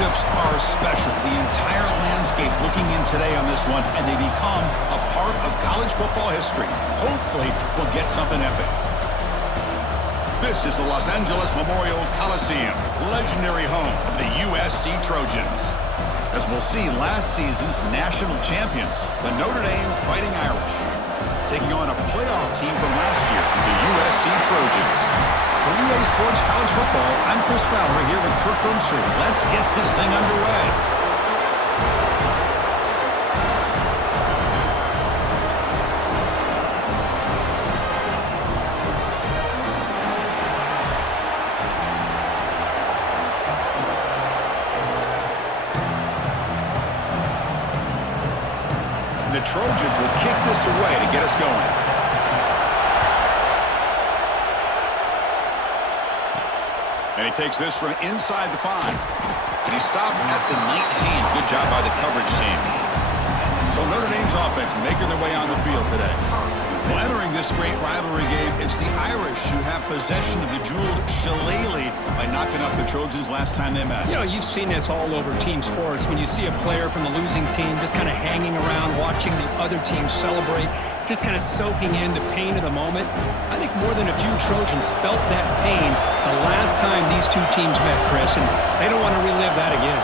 championships are special. The entire landscape looking in today on this one, and they become a part of college football history. Hopefully, we'll get something epic. This is the Los Angeles Memorial Coliseum, legendary home of the USC Trojans. As we'll see, last season's national champions, the Notre Dame Fighting Irish, taking on a playoff team from last year, the USC Trojans. For EA Sports College Football, I'm Chris Fowler here with Kirk Hermser. Let's get this thing underway. The Trojans will kick this away to get us going. And he takes this from inside the 5. And he stopped at the 19. Good job by the coverage team. So Notre Dame's offense making their way on the field today. Well, entering this great rivalry game, it's the Irish who have possession of the Jeweled Shillelagh by knocking off the Trojans last time they met. You know, you've seen this all over team sports. When you see a player from the losing team just kind of hanging around, watching the other team celebrate, just kind of soaking in the pain of the moment. I think more than a few Trojans felt that pain the last time these two teams met, Chris, and they don't want to relive that again.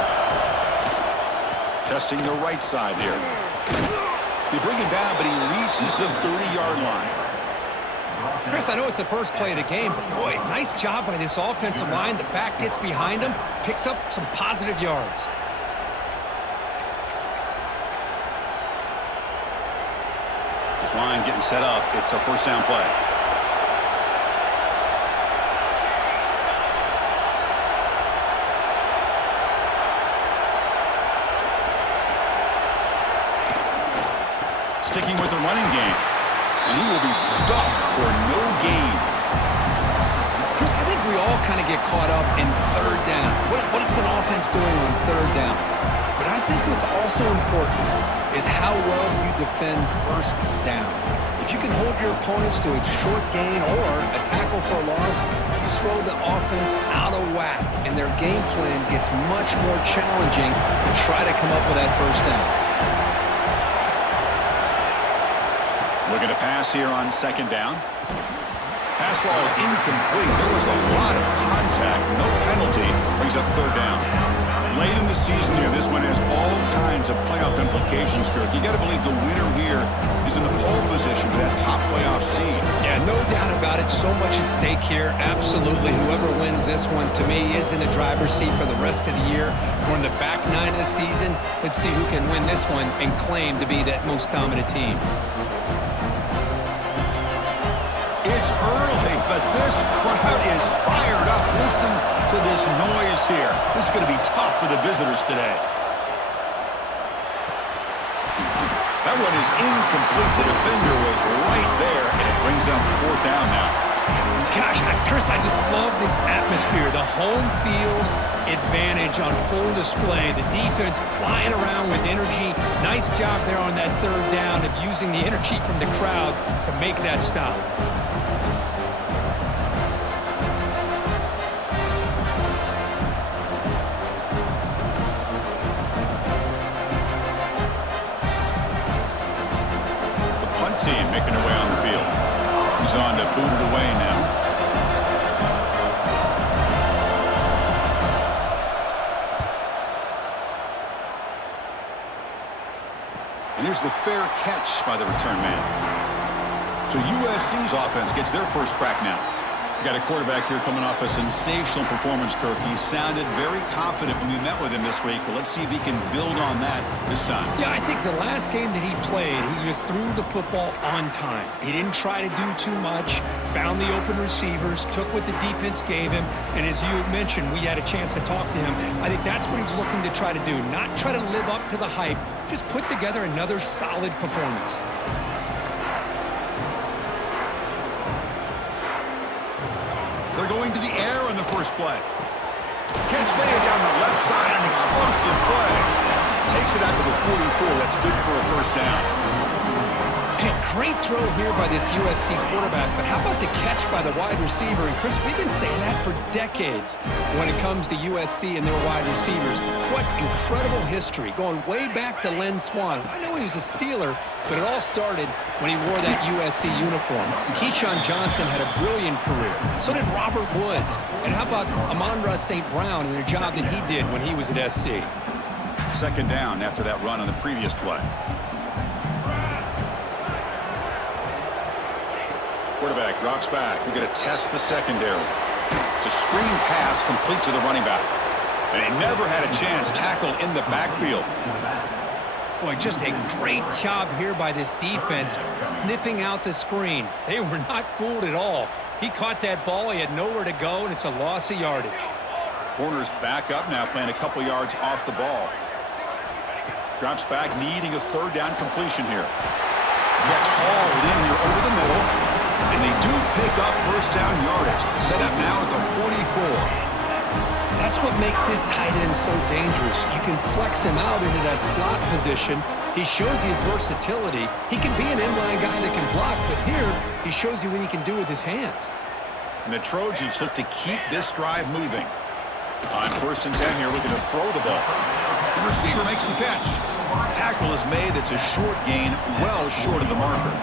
Testing the right side here. They bring him down, but he reaches the 30-yard line. Chris, I know it's the first play of the game, but boy, nice job by this offensive line. The back gets behind him, picks up some positive yards. This line getting set up. It's a first down play. Sticking with the running game. And he will be stuffed for no gain. Chris, I think we all kind of get caught up in third down. What's an offense doing on third down? But I think what's also important is how well you defend first down. If you can hold your opponents to a short gain or a tackle for a loss, you throw the offense out of whack, and their game plan gets much more challenging to try to come up with that first down. Looking to pass here on second down. Pass ball is incomplete. There was a lot of contact. No penalty. Brings up third down. Late in the season here, this one has all kinds of playoff implications, Kirk. You got to believe the winner here is in the pole position for that top playoff seed. Yeah, no doubt about it. So much at stake here. Absolutely. Whoever wins this one, to me, is in the driver's seat for the rest of the year. We're in the back nine of the season. Let's see who can win this one and claim to be that most dominant team. It's early, but this crowd is fired up. Listen to this noise here. This is going to be tough for the visitors today. That one is incomplete. The defender was right there, and it brings up fourth down now. Gosh, Chris, I just love this atmosphere. The home field advantage on full display. The defense flying around with energy. Nice job there on that third down of using the energy from the crowd to make that stop. Team making their way on the field. He's on to boot it away now. And here's the fair catch by the return man. So USC's offense gets their first crack now. We got a quarterback here coming off a sensational performance, Kirk. He sounded very confident when we met with him this week, but let's see if he can build on that this time. Yeah, I think the last game that he played, he just threw the football on time. He didn't try to do too much, found the open receivers, took what the defense gave him, and as you mentioned, we had a chance to talk to him. I think that's what he's looking to try to do, not try to live up to the hype, just put together another solid performance. They're going to the air on the first play. Catch made down the left side, an explosive play. Takes it out to the 44. That's good for a first down. Hey, great throw here by this USC quarterback, but how about the catch by the wide receiver? And Chris, we've been saying that for decades when it comes to USC and their wide receivers. What incredible history, going way back to Len Swan. I know he was a Steeler, but it all started when he wore that USC uniform. Keyshawn Johnson had a brilliant career. So did Robert Woods. And how about Amon-Ra St. Brown and the job that he did when he was at SC? Second down after that run on the previous play. Quarterback drops back. We're going to test the secondary. It's a screen pass complete to the running back. And he never had a chance. Tackle in the backfield. Boy, just a great job here by this defense, sniffing out the screen. They were not fooled at all. He caught that ball. He had nowhere to go, and it's a loss of yardage. Corner's back up now, playing a couple yards off the ball. Drops back, needing a third down completion here. Gets hauled in here over the middle. And they do pick up first down yardage. Set up now at the 44. That's what makes this tight end so dangerous. You can flex him out into that slot position. He shows you his versatility. He can be an inline guy that can block, but here he shows you what he can do with his hands. And the Trojans look to keep this drive moving. On 1st and 10 here, looking to throw the ball. The receiver makes the catch. Tackle is made. That's a short gain, well short of the marker.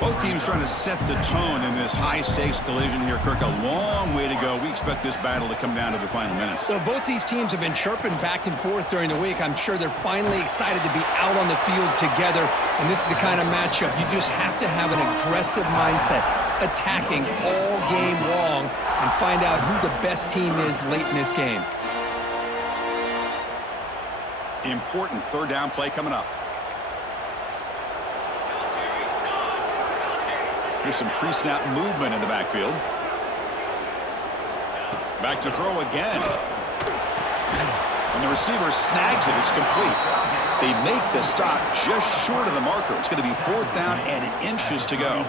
Both teams trying to set the tone in this high-stakes collision here. Kirk, a long way to go. We expect this battle to come down to the final minutes. So both these teams have been chirping back and forth during the week. I'm sure they're finally excited to be out on the field together. And this is the kind of matchup you just have to have an aggressive mindset, attacking all game long, and find out who the best team is late in this game. Important third down play coming up. Here's some pre-snap movement in the backfield. Back to throw again. And the receiver snags it. It's complete. They make the stop just short of the marker. It's going to be 4th down and inches to go.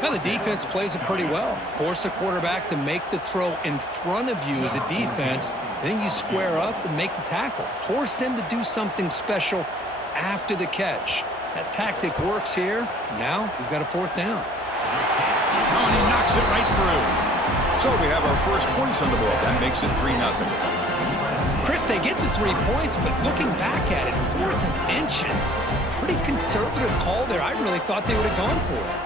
Now the defense plays it pretty well. Force the quarterback to make the throw in front of you as a defense. Then you square up and make the tackle. Force them to do something special after the catch. That tactic works here. Now we've got a 4th down. Oh, and he knocks it right through. So we have our first points on the board. That makes it 3-0. Chris, they get the 3 points, but looking back at it, 4th and inches. Pretty conservative call there. I really thought they would have gone for it.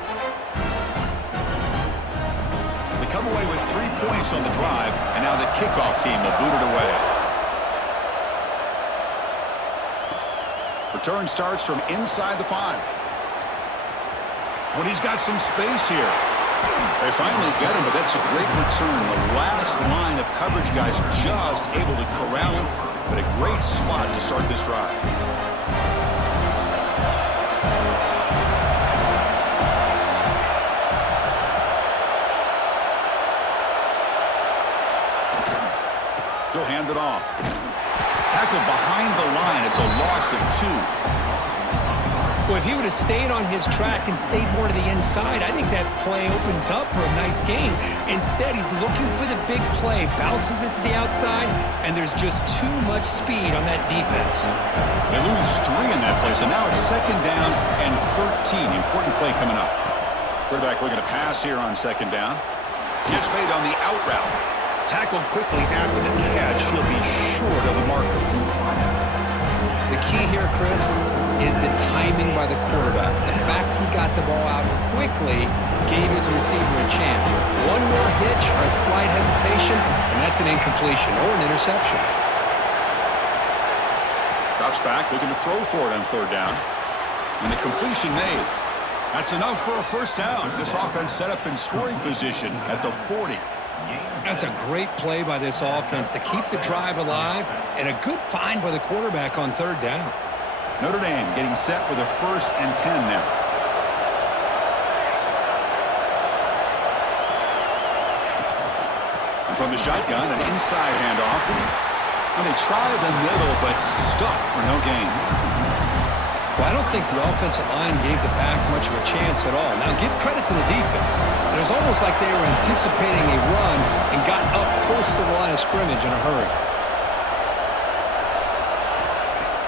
They come away with 3 points on the drive, and now the kickoff team will boot it away. Return starts from inside the 5. When he's got some space here. They finally get him, but that's a great return. The last line of coverage guys just able to corral him, but a great spot to start this drive. He'll hand it off. Tackled behind the line. It's a loss of 2. Well, if he would have stayed on his track and stayed more to the inside, I think that play opens up for a nice gain. Instead, he's looking for the big play, bounces it to the outside, and there's just too much speed on that defense. They lose 3 in that play, so now it's 2nd down and 13. Important play coming up. Quarterback looking to pass here on 2nd down. Gets made on the out route. Tackled quickly after the catch. He'll be short of the marker. The key here, Chris, is the timing by the quarterback. The fact he got the ball out quickly gave his receiver a chance. One more hitch, a slight hesitation, and that's an incompletion or an interception. Drops back, looking to throw for it on 3rd down. And the completion made. That's enough for a 1st down. This offense set up in scoring position at the 40. That's a great play by this offense to keep the drive alive, and a good find by the quarterback on 3rd down. Notre Dame getting set with a 1st and 10 now. And from the shotgun, an inside handoff. And they try the middle, but stuffed for no gain. Well, I don't think the offensive line gave the back much of a chance at all. Now, give credit to the defense. It was almost like they were anticipating a run and got up close to the line of scrimmage in a hurry.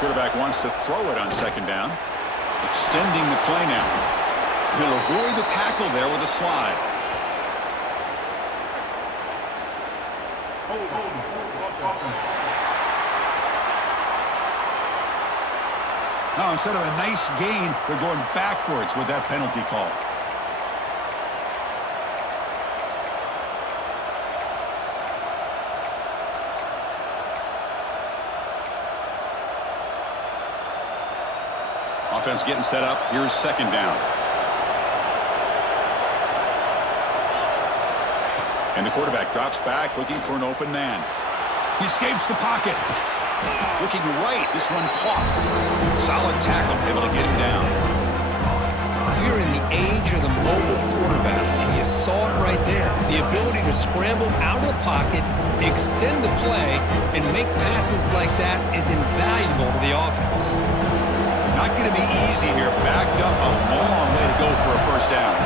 Quarterback wants to throw it on 2nd down. Extending the play now. He'll avoid the tackle there with a slide. Now, instead of a nice gain, they're going backwards with that penalty call. Offense getting set up. Here's second down. And the quarterback drops back, looking for an open man. He escapes the pocket. Looking right. This one caught. Solid tackle, able to get him down. We're in the age of the mobile quarterback, and you saw it right there. The ability to scramble out of the pocket, extend the play, and make passes like that is invaluable to the offense. Not going to be easy here. Backed up a long way to go for a first down.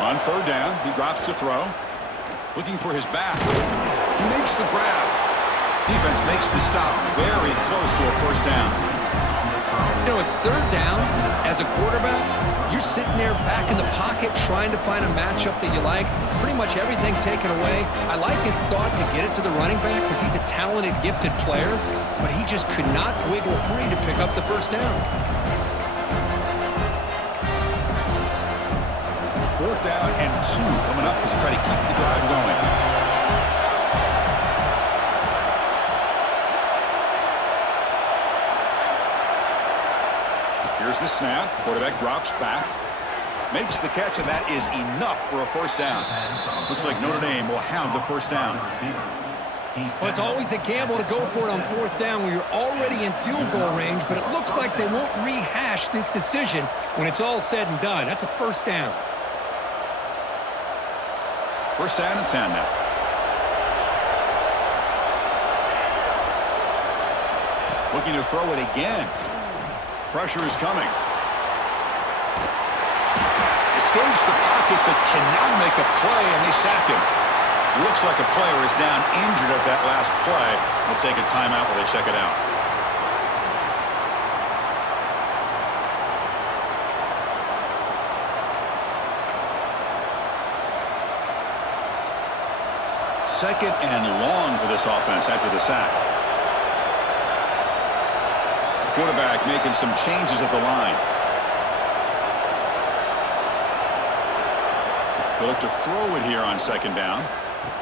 On third down, he drops to throw. Looking for his back. He makes the grab. Defense makes the stop very close to a first down. You know, it's third down. As a quarterback, you're sitting there back in the pocket trying to find a matchup that you like. Pretty much everything taken away. I like his thought to get it to the running back because he's a talented, gifted player, but he just could not wiggle free to pick up the first down. Fourth down and 2 coming up as you try to keep the drive going. Here's the snap. Quarterback drops back. Makes the catch, and that is enough for a first down. Looks like Notre Dame will have the first down. Well, it's always a gamble to go for it on fourth down when you're already in field goal range, but it looks like they won't rehash this decision when it's all said and done. That's a first down. First down and 10 now. Looking to throw it again. Pressure is coming. Escapes the pocket but cannot make a play, and they sack him. Looks like a player is down injured at that last play. We'll take a timeout while they check it out. Second and long for this offense after the sack. Quarterback making some changes at the line. They'll look to throw it here on second down.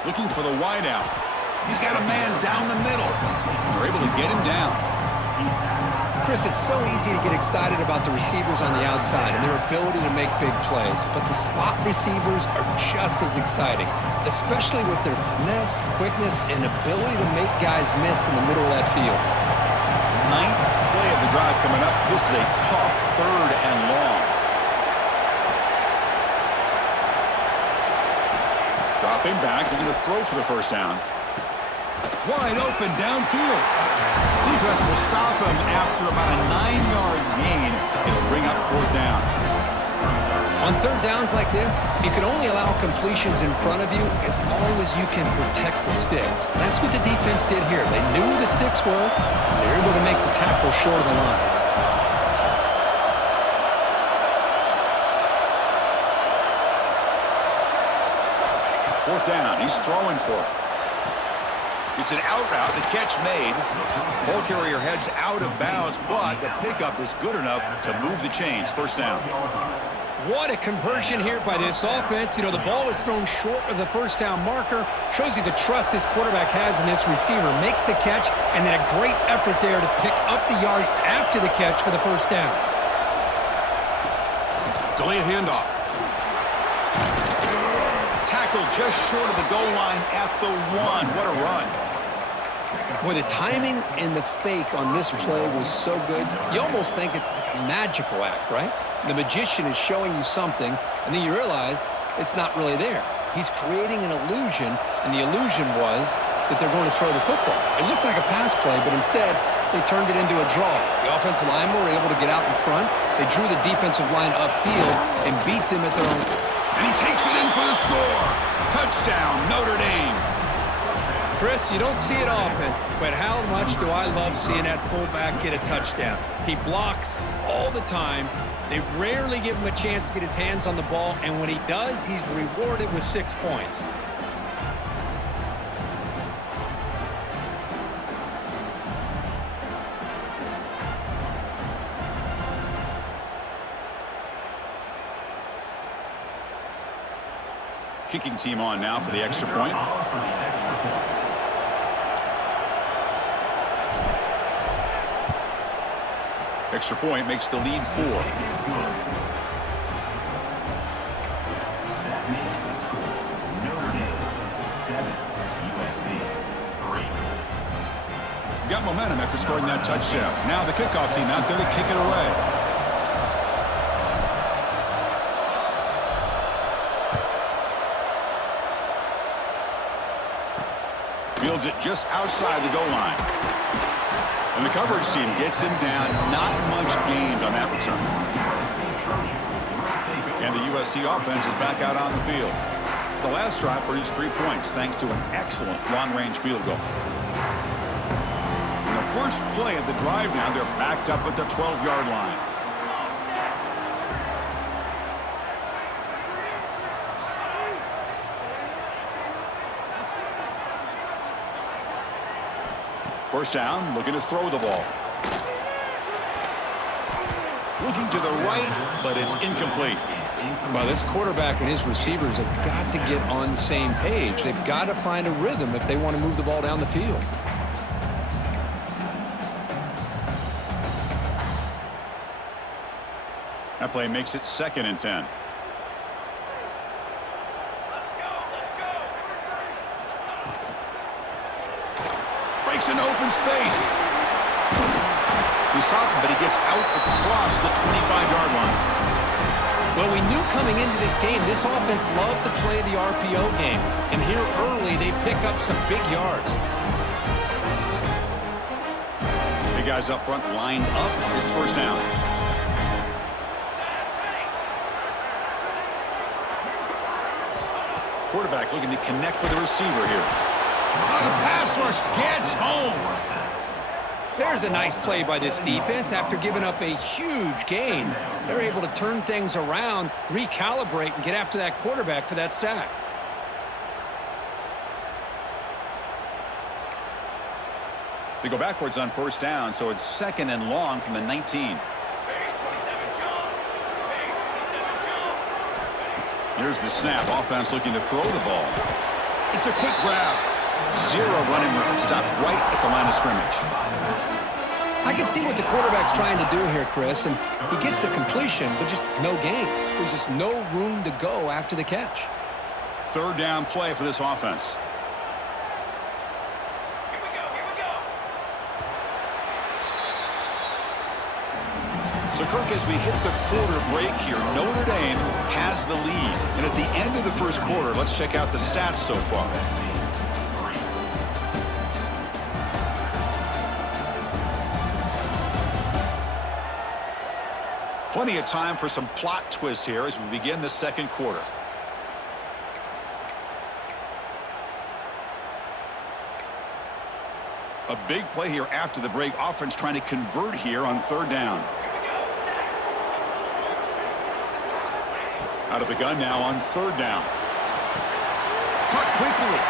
Looking for the wide out. He's got a man down the middle. They're able to get him down. Chris, it's so easy to get excited about the receivers on the outside and their ability to make big plays, but the slot receivers are just as exciting, especially with their finesse, quickness, and ability to make guys miss in the middle of that field. Ninth play of the drive coming up. This is a tough third and long. Dropping back, looking to throw for the first down. Wide open downfield. Defense will stop him after about a 9-yard gain. It'll bring up fourth down. On third downs like this, you can only allow completions in front of you as long as you can protect the sticks. That's what the defense did here. They knew the sticks were, and they were able to make the tackle short of the line. Fourth down. He's throwing for it. It's an out route. The catch made. Ball carrier heads out of bounds, but the pickup is good enough to move the chains. First down. What a conversion here by this offense. You know, the ball is thrown short of the first down marker. Shows you the trust this quarterback has in this receiver. Makes the catch, and then a great effort there to pick up the yards after the catch for the first down. Delayed handoff. Tackle just short of the goal line at the 1. What a run. Boy, the timing and the fake on this play was so good. You almost think it's a magical act, right? The magician is showing you something, and then you realize it's not really there. He's creating an illusion, and the illusion was that they're going to throw the football. It looked like a pass play, but instead, they turned it into a draw. The offensive linemen were able to get out in front. They drew the defensive line upfield and beat them at their own. And he takes it in for the score. Touchdown, Notre Dame. Chris, you don't see it often, but how much do I love seeing that fullback get a touchdown. He blocks all the time. They rarely give him a chance to get his hands on the ball, and when he does, he's rewarded with 6 points. Kicking team on now for the extra point. Extra point makes the lead 4. That makes the score Notre Dame 7, USC 3. Got momentum after scoring that touchdown. Now the kickoff team out there to kick it away. Fields it just outside the goal line. And the coverage team gets him down. Not much gained on that return. And the USC offense is back out on the field. The last drive produced 3 points thanks to an excellent long-range field goal. In the first play of the drive now, they're backed up at the 12-yard line. First down, looking to throw the ball. Looking to the right, but it's incomplete. Well, this quarterback and his receivers have got to get on the same page. They've got to find a rhythm if they want to move the ball down the field. That play makes it 2nd and 10. Breaks into open space. He's talking, but he gets out across the 25-yard line. Well, we knew coming into this game, this offense loved to play the RPO game. And here early, they pick up some big yards. Big guys up front lined up. It's first down. Quarterback looking to connect with the receiver here. The pass rush gets home. There's a nice play by this defense after giving up a huge gain. They're able to turn things around, recalibrate, and get after that quarterback for that sack. They go backwards on first down, so it's 2nd and long from the 19. Here's the snap. Offense looking to throw the ball. It's a quick grab. 0 running room. Stopped right at the line of scrimmage. I can see what the quarterback's trying to do here, Chris, and he gets the completion, but just no gain. There's just no room to go after the catch. 3rd down play for this offense. So, Kirk, as we hit the quarter break here, Notre Dame has the lead. And at the end of the first quarter, let's check out the stats so far. Plenty of time for some plot twists here as we begin the second quarter. A big play here after the break. Offense trying to convert here on 3rd down. Out of the gun now on 3rd down. Caught quickly.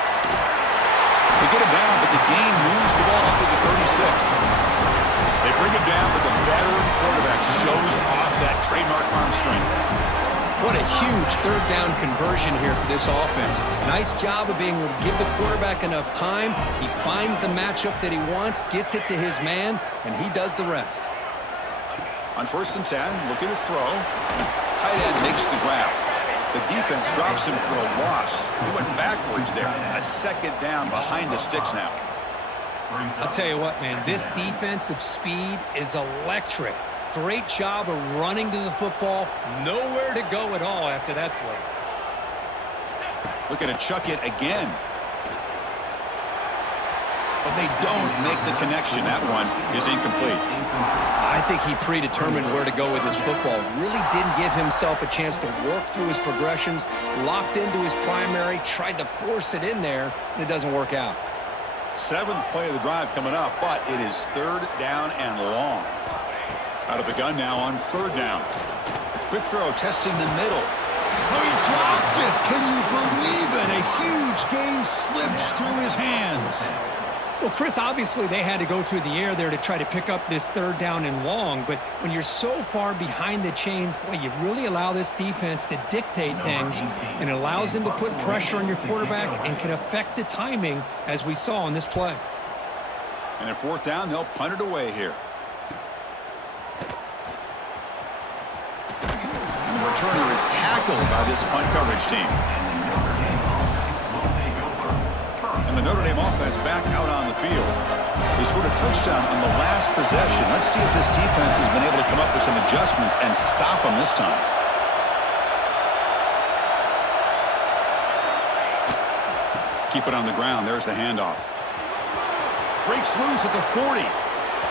They get him down, but the gain moves the ball up to the 36. They bring it down, but the veteran quarterback shows off that trademark arm strength. What a huge 3rd down conversion here for this offense. Nice job of being able to give the quarterback enough time. He finds the matchup that he wants, gets it to his man, and he does the rest. On 1st and 10, looking to throw. Tight end makes the grab. The defense drops him for a loss. He went backwards there. A 2nd down behind the sticks now. I'll tell you what, man, this defensive speed is electric. Great job of running to the football. Nowhere to go at all after that throw. Looking to chuck it again. But they don't make the connection. That one is incomplete. I think he predetermined where to go with his football. Really didn't give himself a chance to work through his progressions. Locked into his primary, tried to force it in there, and it doesn't work out. Seventh play of the drive coming up, but it is third down and long. Out of the gun now on third down. Quick throw, testing the middle. Oh, he dropped it. Can you believe it? A huge gain slips through his hands. Well, Chris, obviously they had to go through the air there to try to pick up this third down and long, but when you're so far behind the chains, boy, you really allow this defense to dictate things, and it allows them to put pressure on your quarterback and can affect the timing, as we saw on this play. And at fourth down, they'll punt it away here. And the returner is tackled by this punt coverage team. And the Notre Dame offense back out on the field. They scored a touchdown on the last possession. Let's see if this defense has been able to come up with some adjustments and stop them this time. Keep it on the ground. There's the handoff. Breaks loose at the 40.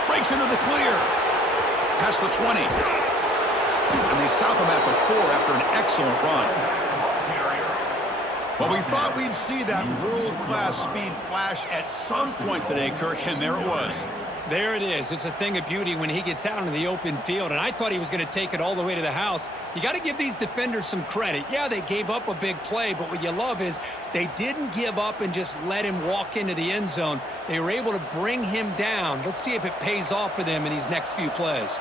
Breaks into the clear. Past the 20. And they stop him at the 4 after an excellent run. Well, we thought we'd see that world-class speed flash at some point today, Kirk, and there it was. There it is. It's a thing of beauty when he gets out into the open field, and I thought he was going to take it all the way to the house. You got to give these defenders some credit. Yeah, they gave up a big play, but what you love is they didn't give up and just let him walk into the end zone. They were able to bring him down. Let's see if it pays off for them in these next few plays.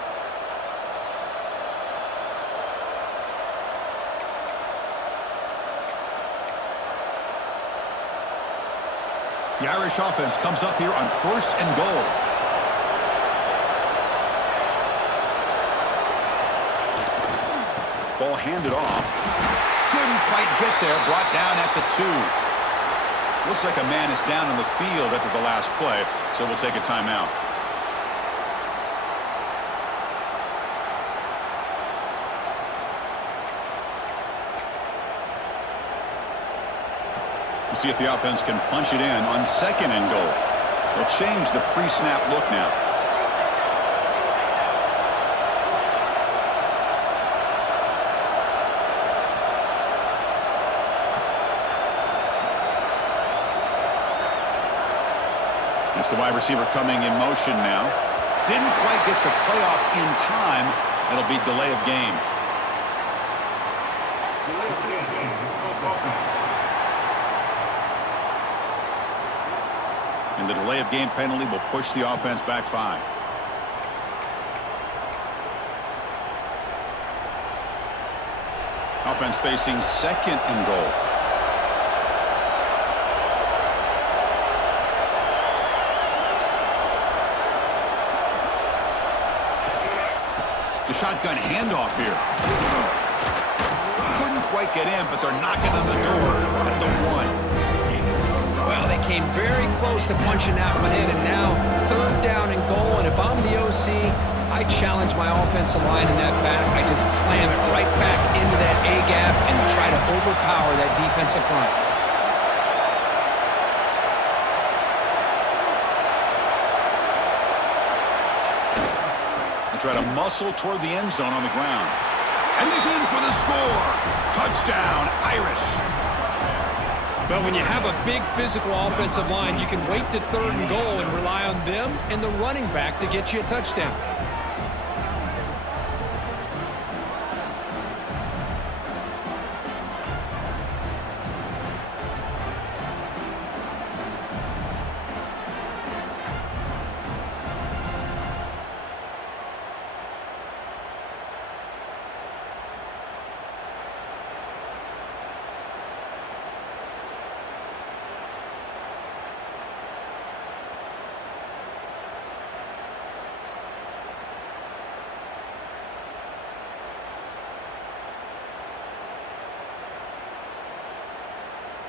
The Irish offense comes up here on first and goal. Ball handed off. Couldn't quite get there. Brought down at the 2. Looks like a man is down in the field after the last play, so we'll take a timeout. See if the offense can punch it in on second and goal. They'll change the pre-snap look now. It's the wide receiver coming in motion now. Didn't quite get the playoff in time. It'll be delay of game. And the delay of game penalty will push the offense back 5. Offense facing second and goal. The shotgun handoff here. Couldn't quite get in, but they're knocking on the door at the 1. Well, they came very close to punching that one in, and now third down and goal. And if I'm the OC, I challenge my offensive line in that back. I just slam it right back into that A-gap and try to overpower that defensive front. And try to muscle toward the end zone on the ground. And he's in for the score. Touchdown, Irish. But when you have a big physical offensive line, you can wait to third and goal and rely on them and the running back to get you a touchdown.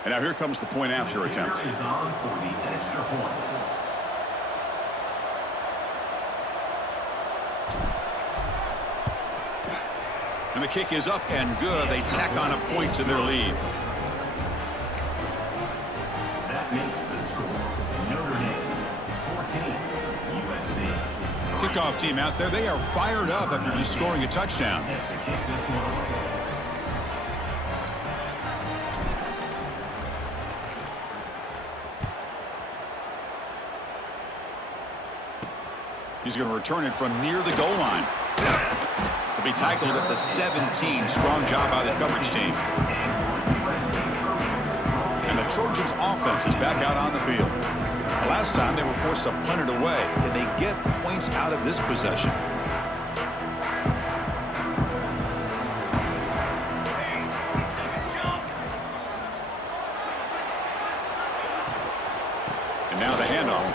And now here comes the point after attempt. Is on for the extra point. And the kick is up and good. They tack on a point to their lead. That makes the score Notre Dame 14, USC. Kickoff team out there, they are fired up after just scoring a touchdown. Set to kick this one away. He's going to return it from near the goal line. He'll be tackled at the 17. Strong job by the coverage team. And the Trojans' offense is back out on the field. The last time they were forced to punt it away. Can they get points out of this possession? And now the handoff.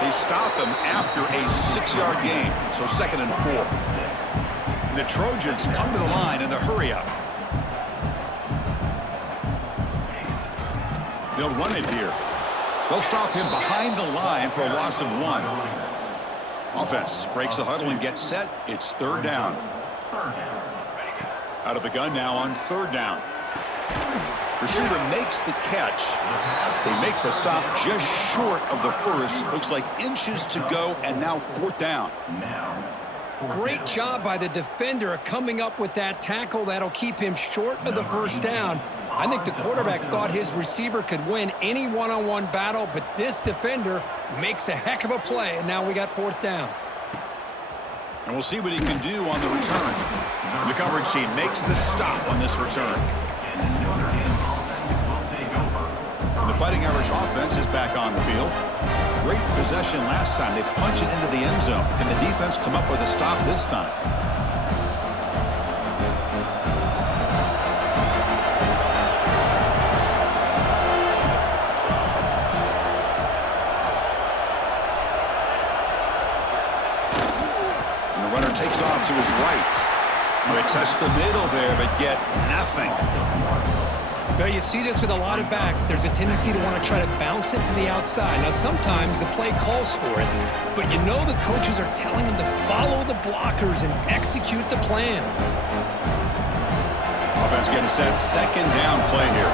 They stop him after a 6-yard gain, so 2nd and 4. And the Trojans come to the line in the hurry-up. They'll run it here. They'll stop him behind the line for a loss of 1. Offense breaks the huddle and gets set. It's 3rd down. Out of the gun now on 3rd down. Receiver makes the catch. They make the stop just short of the first. Looks like inches to go, and now 4th down. Great job by the defender coming up with that tackle. That'll keep him short of the 1st down. I think the quarterback thought his receiver could win any one-on-one battle, but this defender makes a heck of a play, and now we got 4th down. And we'll see what he can do on the return. The coverage team makes the stop on this return. The Fighting Irish offense is back on the field. Great possession last time. They punch it into the end zone. Can the defense come up with a stop this time? And the runner takes off to his right. They test the middle there, but get nothing. Well, you see this with a lot of backs. There's a tendency to want to try to bounce it to the outside. Now, sometimes the play calls for it, but you know the coaches are telling them to follow the blockers and execute the plan. Offense getting set. 2nd down play here.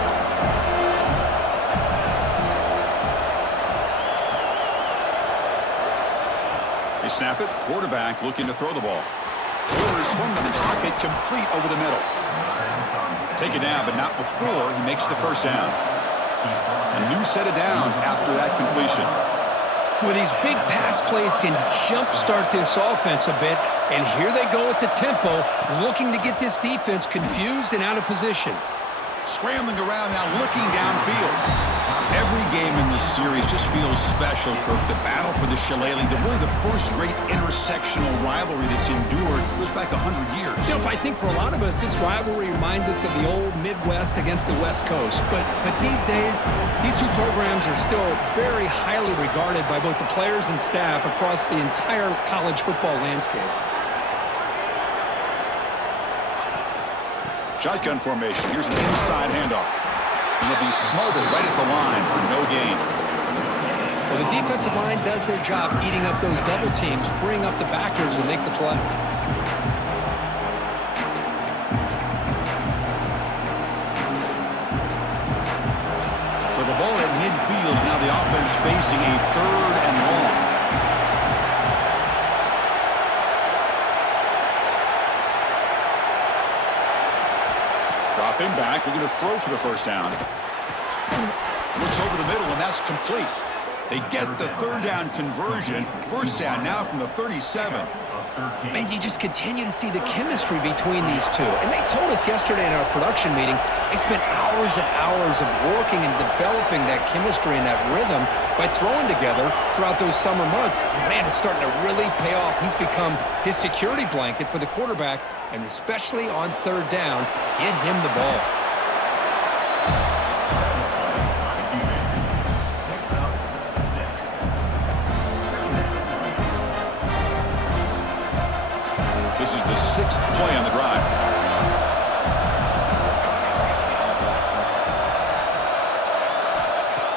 They snap it. Quarterback looking to throw the ball. Delivers from the pocket, complete over the middle. Taken down, but not before he makes the 1st down. A new set of downs after that completion. Well, these big pass plays can jumpstart this offense a bit, and here they go at the tempo, looking to get this defense confused and out of position. Scrambling around now, looking downfield. Every game in this series just feels special, Kirk. The battle for the Shillelagh, really the first great intersectional rivalry that's endured goes back 100 years. You know, I think for a lot of us, this rivalry reminds us of the old Midwest against the West Coast. But these days, these two programs are still very highly regarded by both the players and staff across the entire college football landscape. Shotgun formation. Here's an inside handoff. And it'll be smothered right at the line for no gain. Well, the defensive line does their job eating up those double teams, freeing up the backers to make the play. So the ball at midfield. Now the offense facing a 3rd and long. Him back, looking to throw for the 1st down. Looks over the middle, and that's complete. They get the 3rd down conversion. 1st down now from the 37. Man, you just continue to see the chemistry between these two. And they told us yesterday in our production meeting, they spent hours and hours of working and developing that chemistry and that rhythm by throwing together throughout those summer months. And man, it's starting to really pay off. He's become his security blanket for the quarterback, and especially on 3rd down, get him the ball. This is the 6th play on the drive.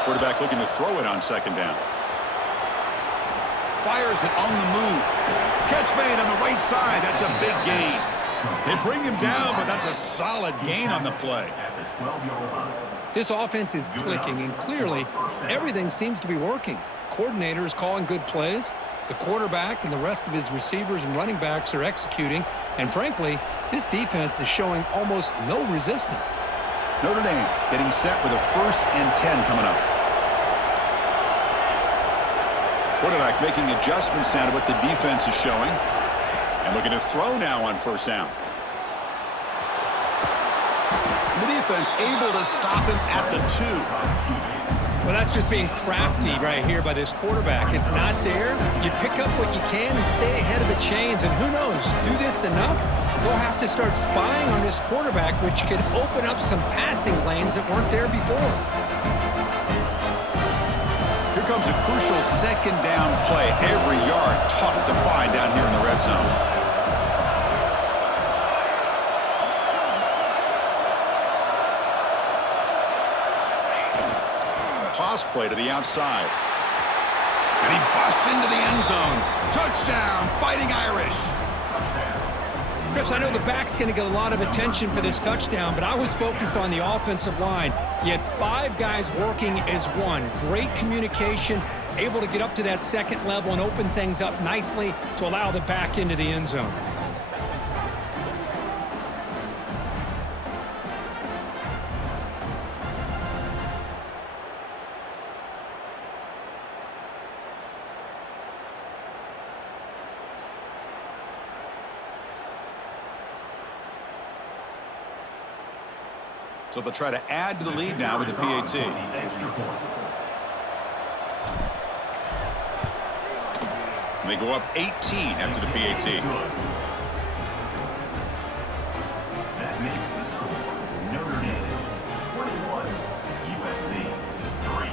Quarterback looking to throw it on 2nd down. Fires it on the move. Catch made on the right side. That's a big gain. They bring him down, but that's a solid gain on the play. This offense is clicking, and clearly everything seems to be working. The coordinator is calling good plays. The quarterback and the rest of his receivers and running backs are executing. And frankly, this defense is showing almost no resistance. Notre Dame getting set with a 1st and 10 coming up. Quarterback making adjustments now to what the defense is showing. And looking to throw now on first down. The defense able to stop him at the 2. Well, that's just being crafty right here by this quarterback. It's not there. You pick up what you can and stay ahead of the chains. And who knows, do this enough, they'll have to start spying on this quarterback, which could open up some passing lanes that weren't there before. Here comes a crucial second down play. Every yard tough to find down here in the red zone. Toss play to the outside. And he busts into the end zone. Touchdown, Fighting Irish. Chris, I know the back's going to get a lot of attention for this touchdown, but I was focused on the offensive line. You had 5 guys working as one. Great communication, able to get up to that second level and open things up nicely to allow the back into the end zone. So they'll try to add to the lead now with the PAT. They go up 18 after the PAT. That makes the score Notre Dame 21, USC 3.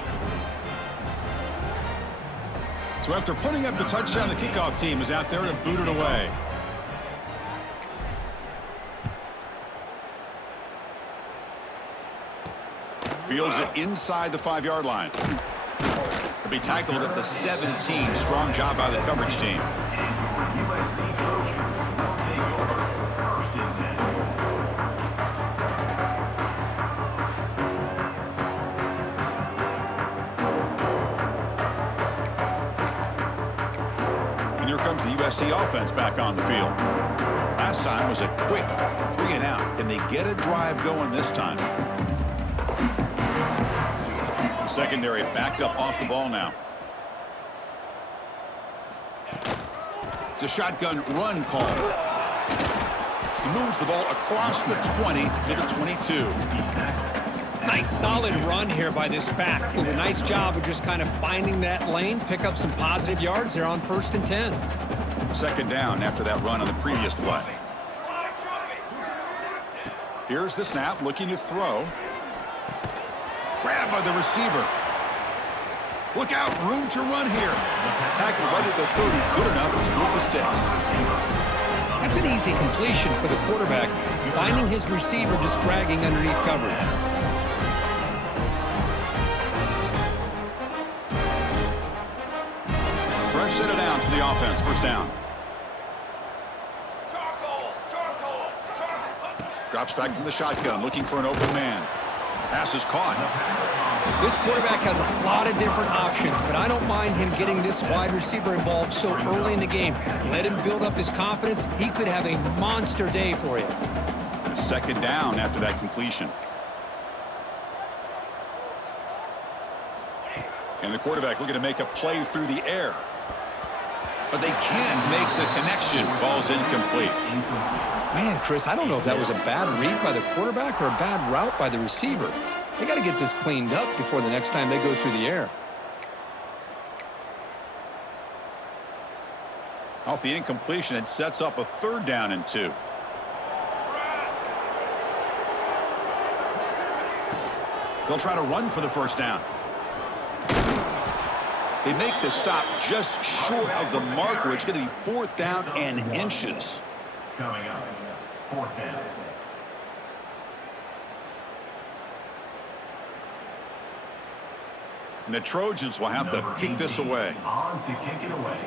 So after putting up the touchdown, the kickoff team is out there to boot it away. Fields it inside the 5-yard line. He'll be tackled at the 17. Strong job by the coverage team. USC Trojans will take over 1st and 10. And here comes the USC offense back on the field. Last time was a quick 3-and-out. Can they get a drive going this time? Secondary backed up off the ball now. It's a shotgun run call. He moves the ball across the 20 to the 22. Nice solid run here by this back. Did a nice job of just kind of finding that lane, pick up some positive yards there on 1st and 10. Second down after that run on the previous play. Here's the snap, looking to throw. Grabbed by the receiver. Look out, room to run here. Tackled right at the 30, good enough to move the sticks. That's an easy completion for the quarterback, finding his receiver just dragging underneath coverage. Fresh set of downs for the offense, first down. Drops back from the shotgun, looking for an open man. Pass is caught. This quarterback has a lot of different options, but I don't mind him getting this wide receiver involved so early in the game. Let him build up his confidence. He could have a monster day for you. Second down after that completion. And the quarterback looking to make a play through the air. But they can't make the connection. Ball's incomplete. Man, Chris, I don't know if that was a bad read by the quarterback or a bad route by the receiver. They got to get this cleaned up before the next time they go through the air. Off the incompletion, it sets up a 3rd down and 2. They'll try to run for the first down. They make the stop just short of the marker. It's going to be 4th down and inches. Coming up, 4th down. And the Trojans will have to kick this away. On to kick it away.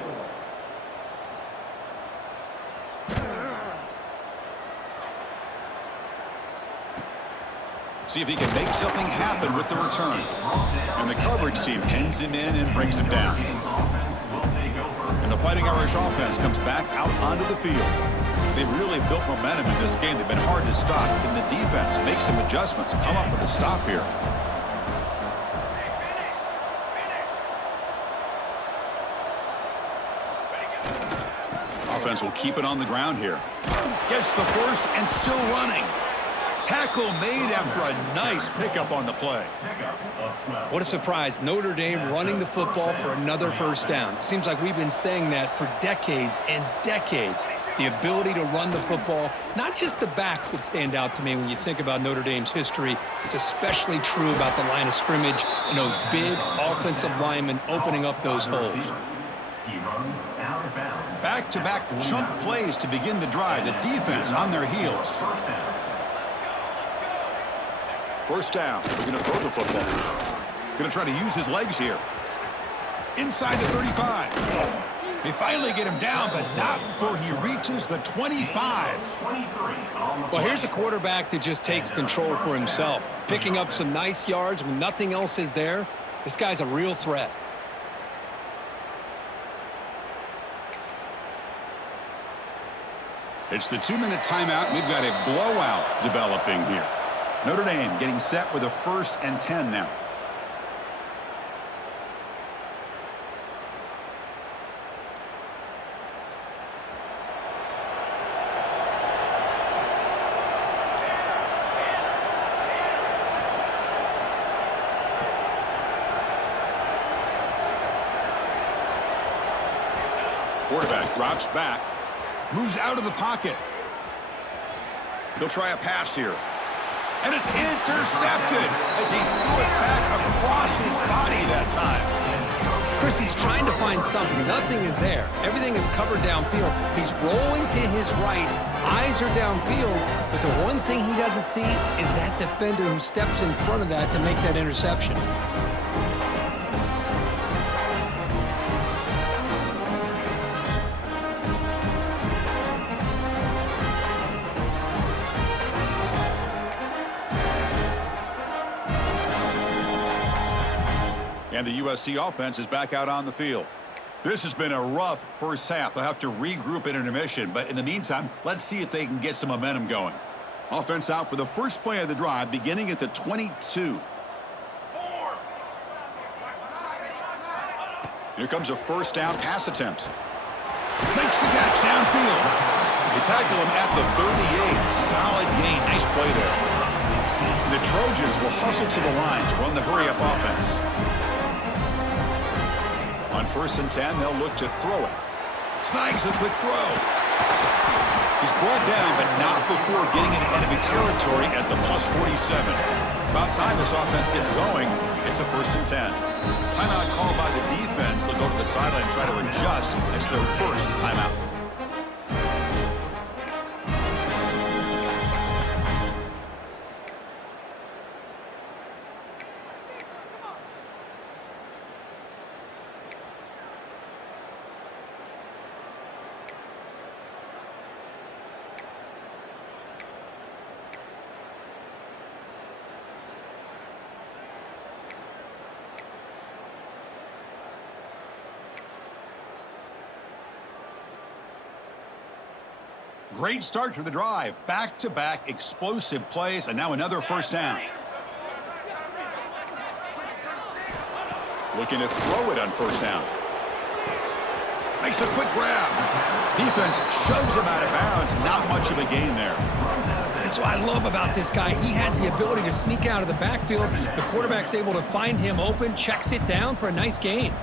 See if he can make something happen with the return. And the coverage team pins him in and brings him down. And the Fighting Irish offense comes back out onto the field. They've really built momentum in this game. They've been hard to stop. Can the defense make some adjustments, come up with a stop here? offense will keep it on the ground here. Gets the first and still running. Tackle made after a nice pickup on the play. What a surprise. Notre Dame running the football for another first down. Seems like we've been saying that for decades and decades. The ability to run the football, not just the backs that stand out to me when you think about Notre Dame's history. It's especially true about the line of scrimmage and those big offensive linemen opening up those holes. Back-to-back chunk plays to begin the drive. The defense on their heels. First down. We're going to throw the football. Going to try to use his legs here. Inside the 35. They finally get him down, but not before he reaches the 25. Well, here's a quarterback that just takes control for himself. Picking up some nice yards when nothing else is there. This guy's a real threat. It's the 2-minute timeout. We've got a blowout developing here. Notre Dame getting set with a 1st and 10 now. Quarterback drops back, moves out of the pocket. They'll try a pass here. And it's intercepted as he threw it back across his body that time. Chris, he's trying to find something. Nothing is there. Everything is covered downfield. He's rolling to his right. Eyes are downfield. But the one thing he doesn't see is that defender who steps in front of that to make that interception. And the USC offense is back out on the field. This has been a rough first half. They'll have to regroup at intermission, but in the meantime, let's see if they can get some momentum going. Offense out for the first play of the drive, beginning at the 22. Here comes a first down pass attempt. Makes the catch downfield. They tackle him at the 38. Solid gain. Nice play there. The Trojans will hustle to the line to run the hurry-up offense. On 1st and 10, they'll look to throw it. Snags a quick throw. He's brought down, but not before getting into enemy territory at the +47. About time this offense gets going. It's a 1st and 10. Timeout called by the defense. They'll go to the sideline and try to adjust. It's their first timeout. Great start to the drive. Back-to-back explosive plays, and now another first down. Looking to throw it on first down. Makes a quick grab. Defense shoves him out of bounds. Not much of a gain there. That's what I love about this guy. He has the ability to sneak out of the backfield. The quarterback's able to find him open, checks it down for a nice gain.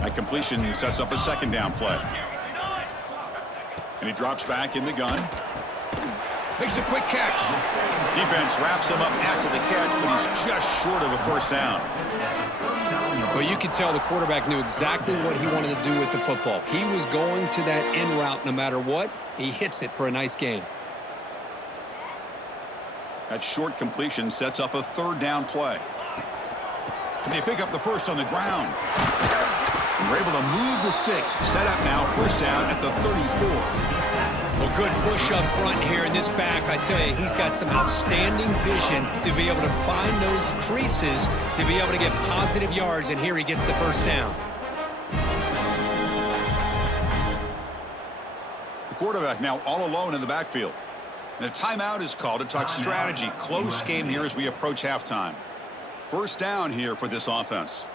That completion sets up a 2nd down play. And he drops back in the gun. Makes a quick catch. Defense wraps him up after the catch, but he's just short of a first down. Well, you could tell the quarterback knew exactly what he wanted to do with the football. He was going to that in route no matter what. He hits it for a nice gain. That short completion sets up a 3rd down play. And they pick up the first on the ground. And we're able to move the sticks. Set up now, first down at the 34. Well, good push up front here in this back. I tell you, he's got some outstanding vision to be able to find those creases, to be able to get positive yards, and here he gets the first down. The quarterback now all alone in the backfield. And a timeout is called to talk strategy. Close game here as we approach halftime. First down here for this offense.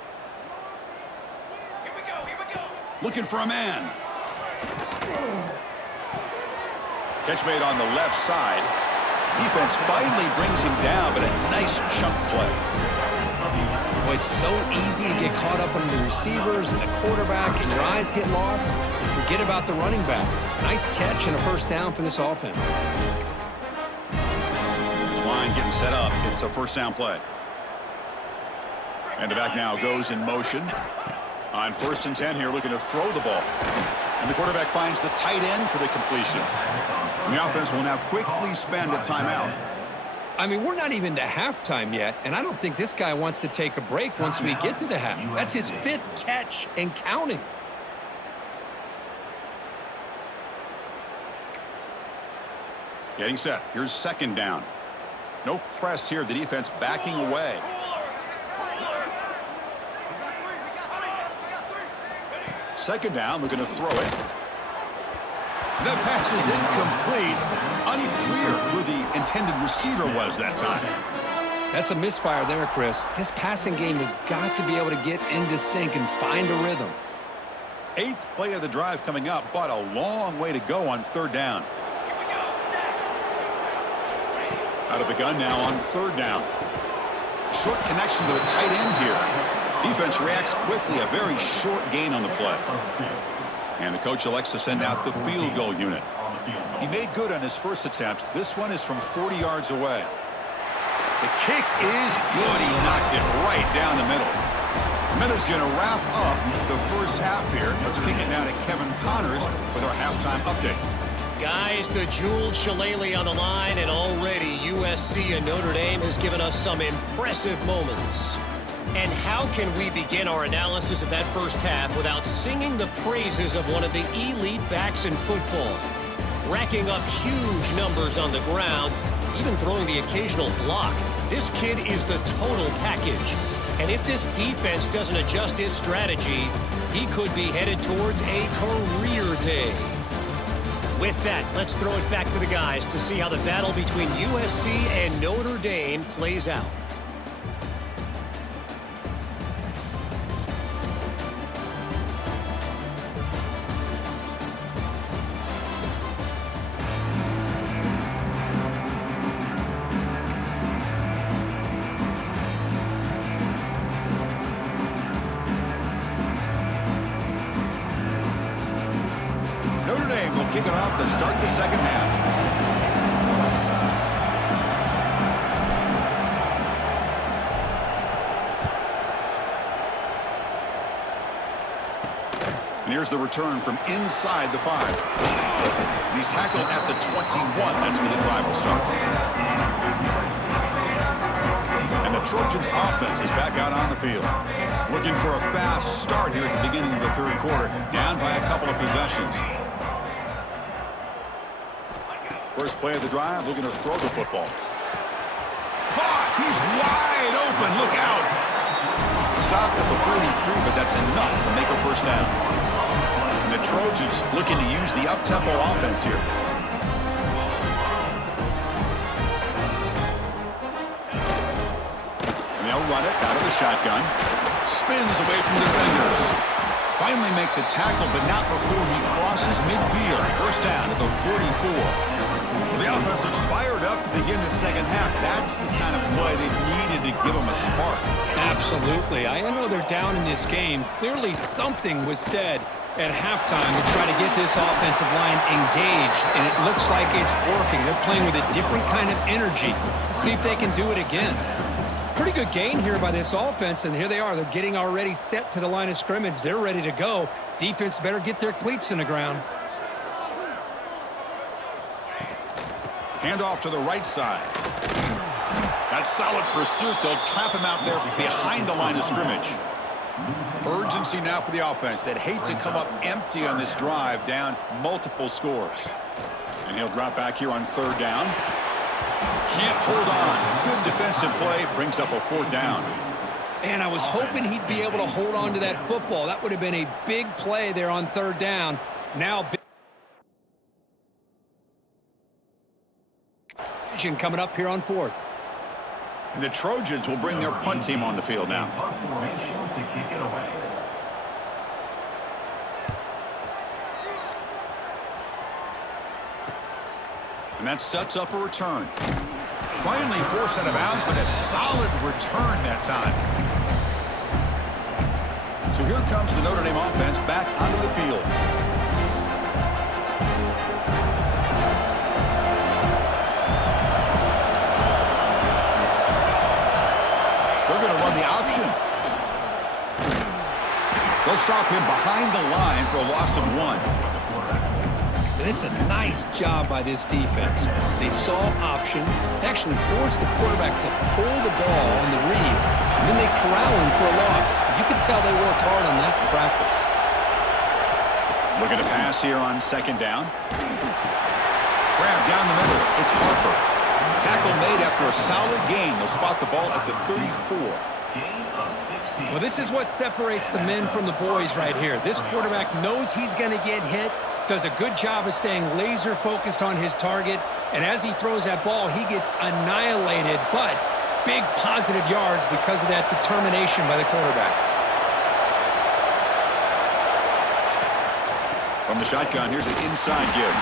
Looking for a man. Catch made on the left side. Defense finally brings him down, but a nice chunk play. Well, it's so easy to get caught up on the receivers and the quarterback, and your eyes get lost. You forget about the running back. Nice catch and a first down for this offense. This line getting set up. It's a first down play. And the back now goes in motion. On 1st and 10 here, looking to throw the ball. And the quarterback finds the tight end for the completion. And the offense will now quickly spend a timeout. I mean, we're not even to halftime yet, and I don't think this guy wants to take a break once we get to the half. That's his 5th catch and counting. Getting set. Here's 2nd down. No press here. The defense backing away. Second down, looking to throw it. That pass is incomplete. Unclear who the intended receiver was that time. That's a misfire there, Chris. This passing game has got to be able to get into sync and find a rhythm. 8th play of the drive coming up, but a long way to go on 3rd down. Out of the gun now on 3rd down. Short connection to the tight end here. Defense reacts quickly, a very short gain on the play. And the coach elects to send out the field goal unit. He made good on his first attempt. This one is from 40 yards away. The kick is good. He knocked it right down the middle. Miller's going to wrap up the first half here. Let's kick it now to Kevin Connors with our halftime update. Guys, the Jeweled Shillelagh on the line, and already USC and Notre Dame has given us some impressive moments. And how can we begin our analysis of that first half without singing the praises of one of the elite backs in football? Racking up huge numbers on the ground, even throwing the occasional block. This kid is the total package. And if this defense doesn't adjust its strategy, he could be headed towards a career day. With that, let's throw it back to the guys to see how the battle between USC and Notre Dame plays out. Kick it off to start the second half. And here's the return from inside the 5. And he's tackled at the 21. That's where the drive will start. And the Trojans offense is back out on the field. Looking for a fast start here at the beginning of the 3rd quarter. Down by a couple of possessions. First play of the drive, looking to throw the football. Caught! He's wide open. Look out! Stopped at the 43, but that's enough to make a first down. And the Trojans looking to use the up-tempo offense here. And they'll run it out of the shotgun. Spins away from defenders. Finally make the tackle, but not before he crosses midfield. First down at the 44. The offense is fired up to begin the second half. That's the kind of play they needed to give them a spark. Absolutely. I know they're down in this game. Clearly something was said at halftime to try to get this offensive line engaged, and it looks like it's working. They're playing with a different kind of energy. Let's see if they can do it again. Pretty good gain here by this offense, and here they are. They're getting already set to the line of scrimmage. They're ready to go. Defense better get their cleats in the ground. Handoff to the right side. That solid pursuit. They'll trap him out there behind the line of scrimmage. Urgency now for the offense. They'd hate to come up empty on this drive, down multiple scores. And he'll drop back here on 3rd down. Can't hold on. Good defensive play. Brings up a 4th down. And I was hoping he'd be able to hold on to that football. That would have been a big play there on 3rd down. Now, coming up here on 4th. And the Trojans will bring their punt team on the field now. To kick it away. And that sets up a return. Finally forced out of bounds, but a solid return that time. So here comes the Notre Dame offense back onto the field. They're going to run the option. They'll stop him behind the line for a loss of 1. And it's a nice job by this defense. They saw option, actually forced the quarterback to pull the ball on the read, and then they corral him for a loss. You can tell they worked hard on that in practice. Looking to pass here on second down. Grab down the middle. It's Harper. Tackle made after a solid gain. They'll spot the ball at the 34. Well, this is what separates the men from the boys right here. This quarterback knows he's going to get hit, does a good job of staying laser focused on his target, and as he throws that ball, he gets annihilated, but big positive yards because of that determination by the quarterback. From the shotgun, here's an inside give.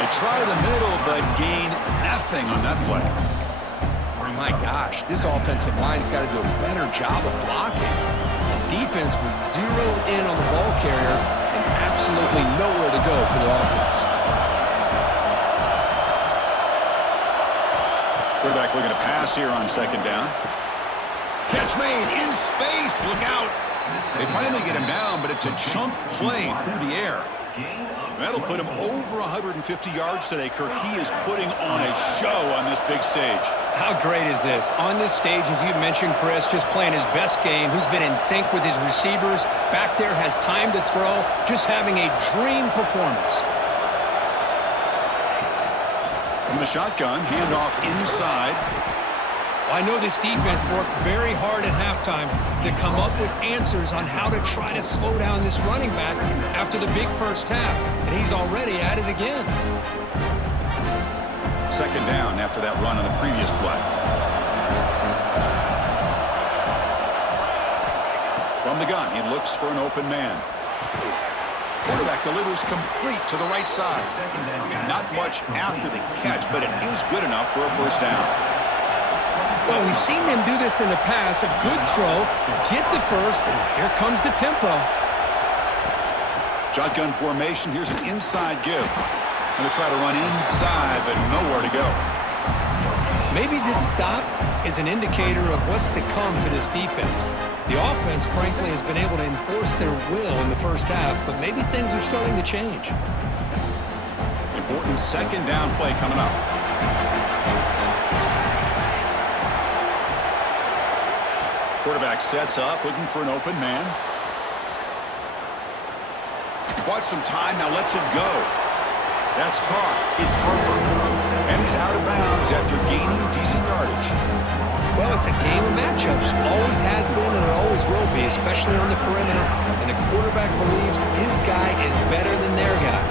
They try the middle, but gain nothing on that play. My gosh, this offensive line's got to do a better job of blocking. The defense was zeroed in on the ball carrier and absolutely nowhere to go for the offense. Quarterback looking to pass here on second down. Catch made in space. Look out. They finally get him down, but it's a chunk play through the air. That'll put him over 150 yards today, Kirk. He is putting on a show on this big stage. How great is this? On this stage, as you mentioned, Chris, just playing his best game. He's been in sync with his receivers. Back there, has time to throw. Just having a dream performance. From the shotgun, handoff inside. I know this defense worked very hard at halftime to come up with answers on how to try to slow down this running back after the big first half, and he's already at it again. Second down after that run on the previous play. From the gun, he looks for an open man. Quarterback delivers complete to the right side. Not much after the catch, but it is good enough for a first down. Well, we've seen them do this in the past. A good throw, get the first, and here comes the tempo. Shotgun formation. Here's an inside give. Going to try to run inside, but nowhere to go. Maybe this stop is an indicator of what's to come for this defense. The offense, frankly, has been able to enforce their will in the first half, but maybe things are starting to change. Important second down play coming up. Quarterback sets up, looking for an open man. Bought some time, now lets it go. That's caught. It's Harper. And he's out of bounds after gaining decent yardage. Well, it's a game of matchups. Always has been and it always will be, especially on the perimeter. And the quarterback believes his guy is better than their guy.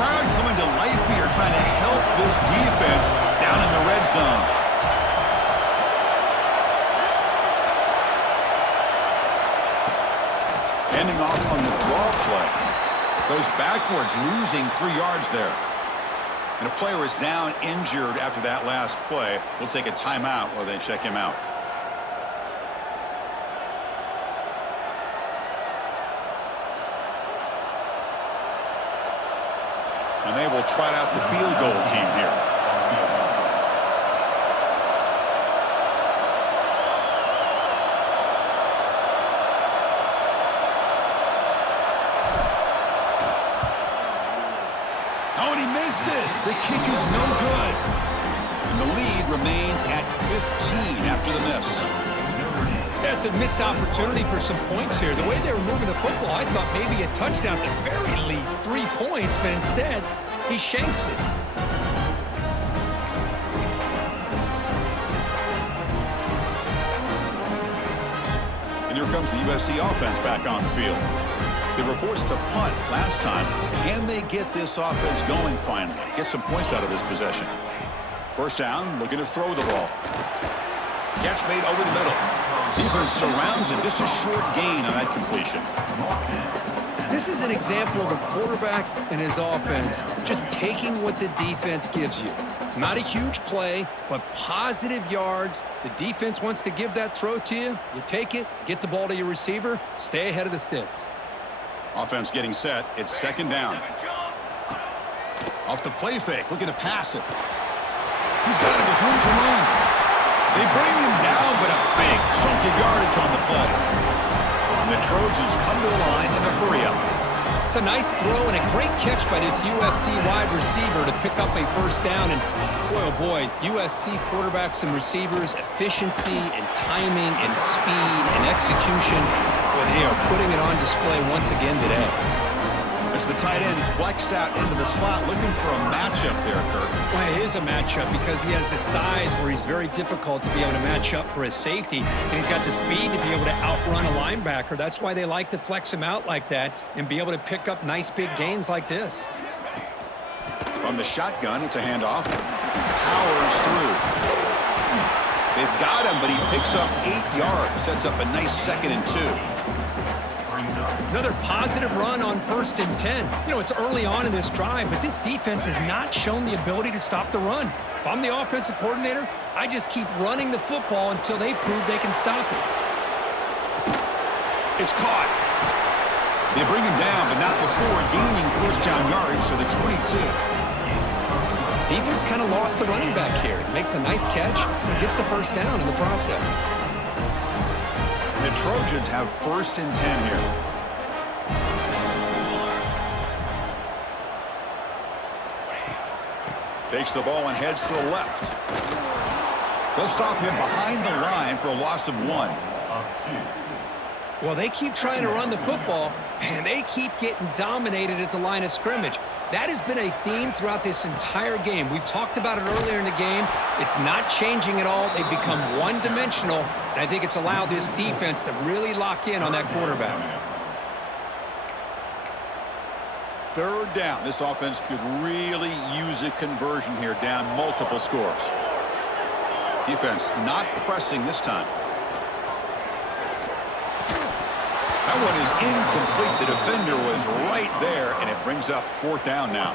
Coming to life here, trying to help this defense down in the red zone. Ending off on the draw play. Goes backwards, losing 3 yards there. And a player is down injured after that last play. We'll take a timeout while they check him out. And they will trot out the field goal team here. Oh, and he missed it. The kick is no good. And the lead remains at 15 after the miss. That's a missed opportunity for some points here. The way they were moving the football, I thought maybe a touchdown at the very least, 3 points, but instead, he shanks it. And here comes the USC offense back on the field. They were forced to punt last time. Can they get this offense going finally? Get some points out of this possession. First down, looking to throw the ball. Catch made over the middle. Defense surrounds it. Just a short gain on that completion. This is an example of a quarterback and his offense just taking what the defense gives you. Not a huge play, but positive yards. The defense wants to give that throw to you. You take it, get the ball to your receiver, stay ahead of the sticks. Offense getting set. It's second down. Off the play fake. Looking to pass it. He's got it with room to run. They bring him down, but a big chunk of yardage on the play. And the Trojans come to the line in a hurry-up. It's a nice throw and a great catch by this USC wide receiver to pick up a first down. And boy, oh boy, USC quarterbacks and receivers, efficiency and timing and speed and execution. Boy, they are putting it on display once again today. As the tight end flexed out into the slot, looking for a matchup there, Kirk. Well, it is a matchup because he has the size where he's very difficult to be able to match up for his safety. And he's got the speed to be able to outrun a linebacker. That's why they like to flex him out like that and be able to pick up nice big gains like this. From the shotgun, it's a handoff. Powers through. They've got him, but he picks up 8 yards. Sets up a nice 2nd and 2. Another positive run on 1st and 10. You know, it's early on in this drive, but this defense has not shown the ability to stop the run. If I'm the offensive coordinator, I just keep running the football until they prove they can stop it. It's caught. They bring him down, but not before gaining first down yardage to the 22. Defense kind of lost the running back here. Makes a nice catch and gets the first down in the process. The Trojans have 1st and 10 here. Takes the ball and heads to the left. They'll stop him behind the line for a loss of 1. Well, they keep trying to run the football, and they keep getting dominated at the line of scrimmage. That has been a theme throughout this entire game. We've talked about it earlier in the game. It's not changing at all. They've become one-dimensional, and I think it's allowed this defense to really lock in on that quarterback. 3rd down. This offense could really use a conversion here, down multiple scores. Defense not pressing this time. That one is incomplete. The defender was right there, and it brings up 4th down now.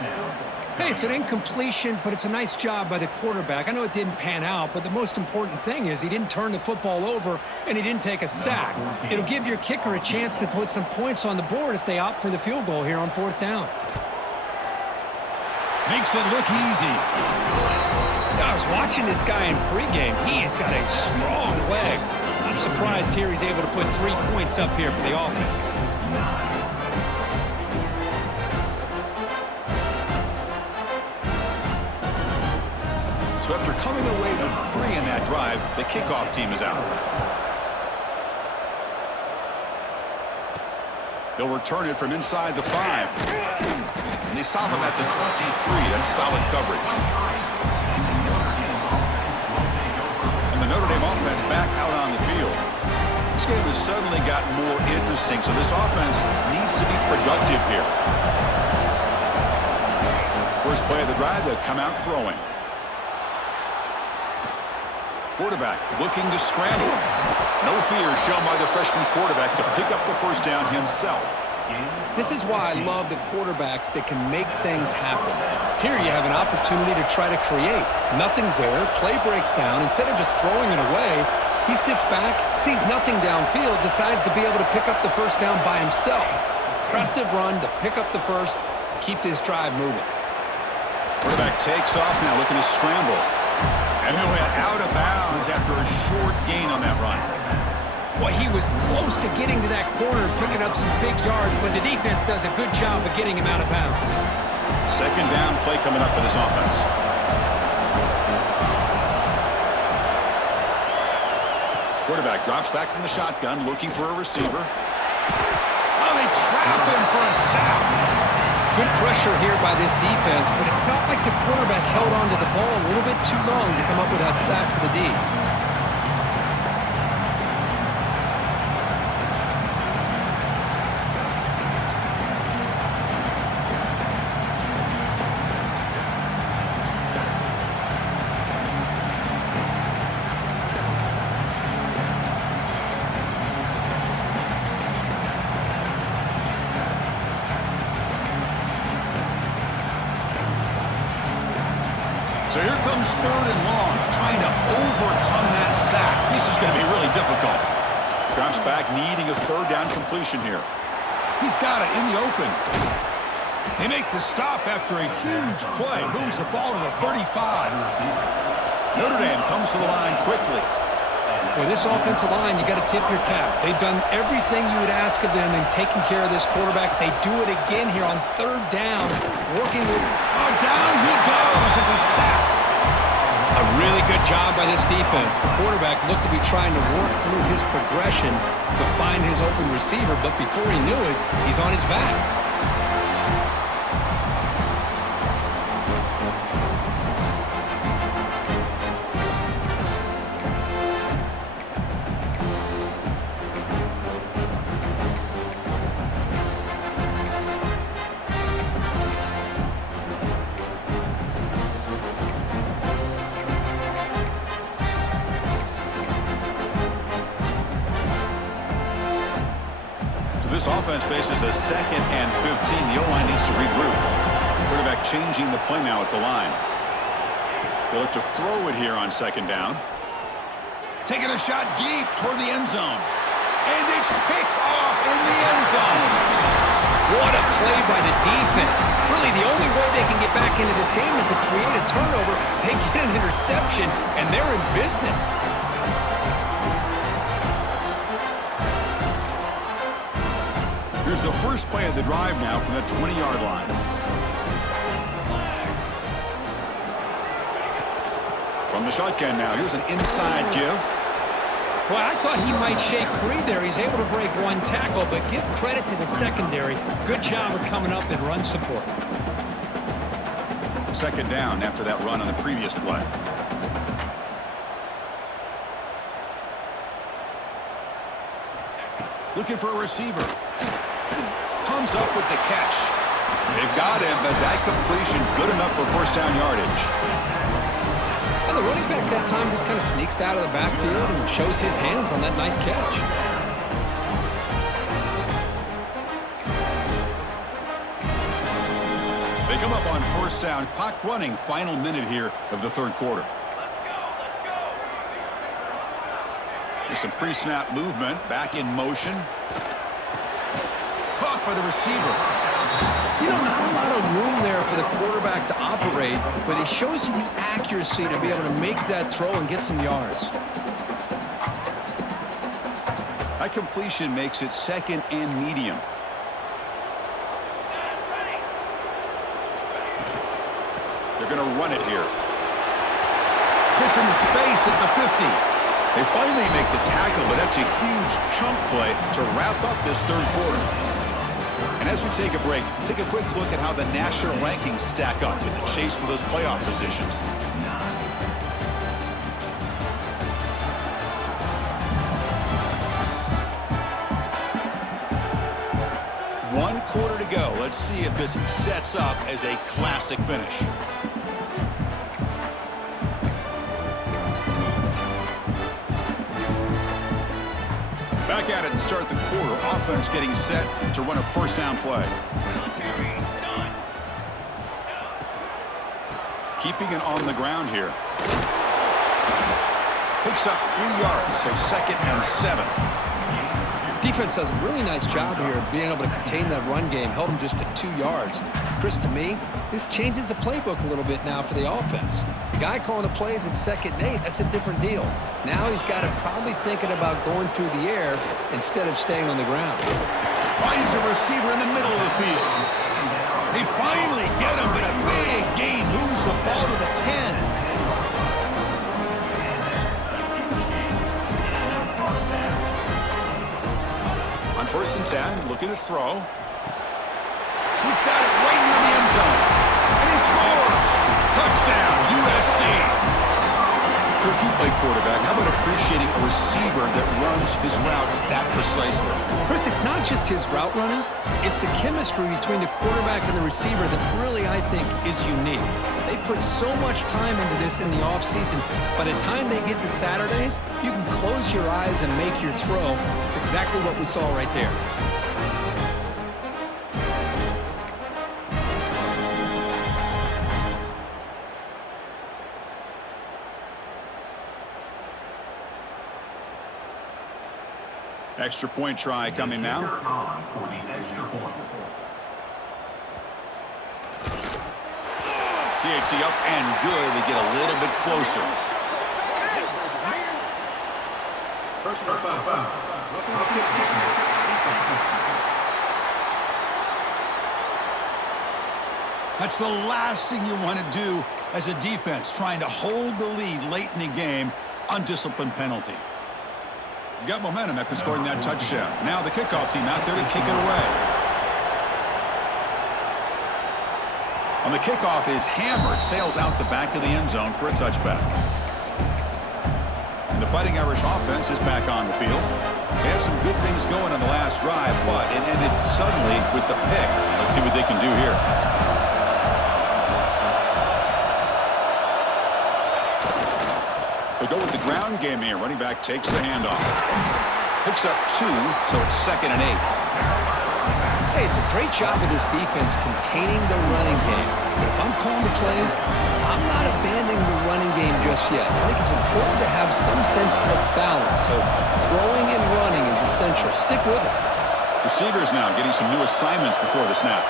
Hey, it's an incompletion, but it's a nice job by the quarterback. I know it didn't pan out, but the most important thing is he didn't turn the football over, and he didn't take a sack. It'll give your kicker a chance to put some points on the board if they opt for the field goal here on 4th down. Makes it look easy. I was watching this guy in pregame. He has got a strong leg. I'm surprised here he's able to put 3 points up here for the offense. So after coming away with 3 in that drive, the kickoff team is out. They'll return it from inside the 5. And they stop him at the 23. That's solid coverage. And the Notre Dame offense back out on the field. This game has suddenly gotten more interesting, so this offense needs to be productive here. First play of the drive, they'll come out throwing. Quarterback looking to scramble. No fear shown by the freshman quarterback to pick up the first down himself. This is why I love the quarterbacks that can make things happen. Here you have an opportunity to try to create. Nothing's there. Play breaks down. Instead of just throwing it away, he sits back, sees nothing downfield, decides to be able to pick up the first down by himself. Impressive run to pick up the first, keep this drive moving. Quarterback takes off now, looking to scramble. And he went out of bounds after a short gain on that run. Well, he was close to getting to that corner, picking up some big yards, but the defense does a good job of getting him out of bounds. Second down play coming up for this offense. Quarterback drops back from the shotgun, looking for a receiver. Oh, they trap him for a sack. Good pressure here by this defense, but it felt like the quarterback held onto the ball a little bit too long to come up with that sack for the D. So here comes 3rd and long, trying to overcome that sack. This is going to be really difficult. Drops back, needing a 3rd down completion here. He's got it in the open. They make the stop after a huge play. Moves the ball to the 35. Notre Dame comes to the line quickly. Boy, this offensive line, you got to tip your cap. They've done everything you would ask of them in taking care of this quarterback. They do it again here on 3rd down, working with... Oh, down he goes. It's a sack. A really good job by this defense. The quarterback looked to be trying to work through his progressions to find his open receiver, but before he knew it, he's on his back. This offense faces a 2nd and 15. The O-line needs to regroup. Quarterback changing the play now at the line. They look to throw it here on 2nd down. Taking a shot deep toward the end zone. And it's picked off in the end zone. What a play by the defense. Really, the only way they can get back into this game is to create a turnover. They get an interception, and they're in business. Here's the first play of the drive now from the 20-yard line. From the shotgun now, here's an inside give. Boy, I thought he might shake free there. He's able to break 1 tackle, but give credit to the secondary. Good job of coming up in run support. 2nd down after that run on the previous play. Looking for a receiver. Comes up with the catch. They've got him, but that completion good enough for 1st down yardage. And the running back that time just kind of sneaks out of the backfield and shows his hands on that nice catch. They come up on 1st down. Clock running, final minute here of the 3rd quarter. There's some pre-snap movement, back in motion. Caught by the receiver. You know, not a lot of room there for the quarterback to operate, but he shows you the accuracy to be able to make that throw and get some yards. That completion makes it 2nd and medium. They're going to run it here. Gets into space at the 50. They finally make the tackle, but that's a huge chunk play to wrap up this 3rd quarter. And as we take a break, take a quick look at how the national rankings stack up in the chase for those playoff positions. One quarter to go. Let's see if this sets up as a classic finish. Back at it to start the quarter. Offense getting set to run a 1st down play. Keeping it on the ground here. Picks up 3 yards, so 2nd and 7. Defense does a really nice job here of being able to contain that run game. Held him just at 2 yards. Chris, to me, this changes the playbook a little bit now for the offense. The guy calling the plays at 2nd and 8, that's a different deal. Now he's got to probably thinking about going through the air instead of staying on the ground. Finds a receiver in the middle of the field. They finally get him, but a big gain moves the ball to the 10. On 1st and 10, looking to throw. He's got it right near the end zone. And he scores! Touchdown, USC! For a two-play quarterback, how about appreciating a receiver that runs his routes that precisely? Chris, it's not just his route running. It's the chemistry between the quarterback and the receiver that really, I think, is unique. They put so much time into this in the offseason. By the time they get to Saturdays, you can close your eyes and make your throw. It's exactly what we saw right there. Extra point try coming now. On for the extra point. PHC up and good. They get a little bit closer. Personal foul. That's the last thing you want to do as a defense, trying to hold the lead late in the game. Undisciplined penalty. You got momentum after scoring that touchdown. Now the kickoff team out there to kick it away. On the kickoff is hammered, sails out the back of the end zone for a touchback. And the Fighting Irish offense is back on the field. They had some good things going on the last drive, but it ended suddenly with the pick. Let's see what they can do here. They go with the ground game here. Running back takes the handoff. Picks up 2, so it's 2nd and 8. Hey, it's a great job of this defense containing the running game. But if I'm calling the plays, I'm not abandoning the running game just yet. I think it's important to have some sense of balance. So throwing and running is essential. Stick with it. Receivers now getting some new assignments before the snap.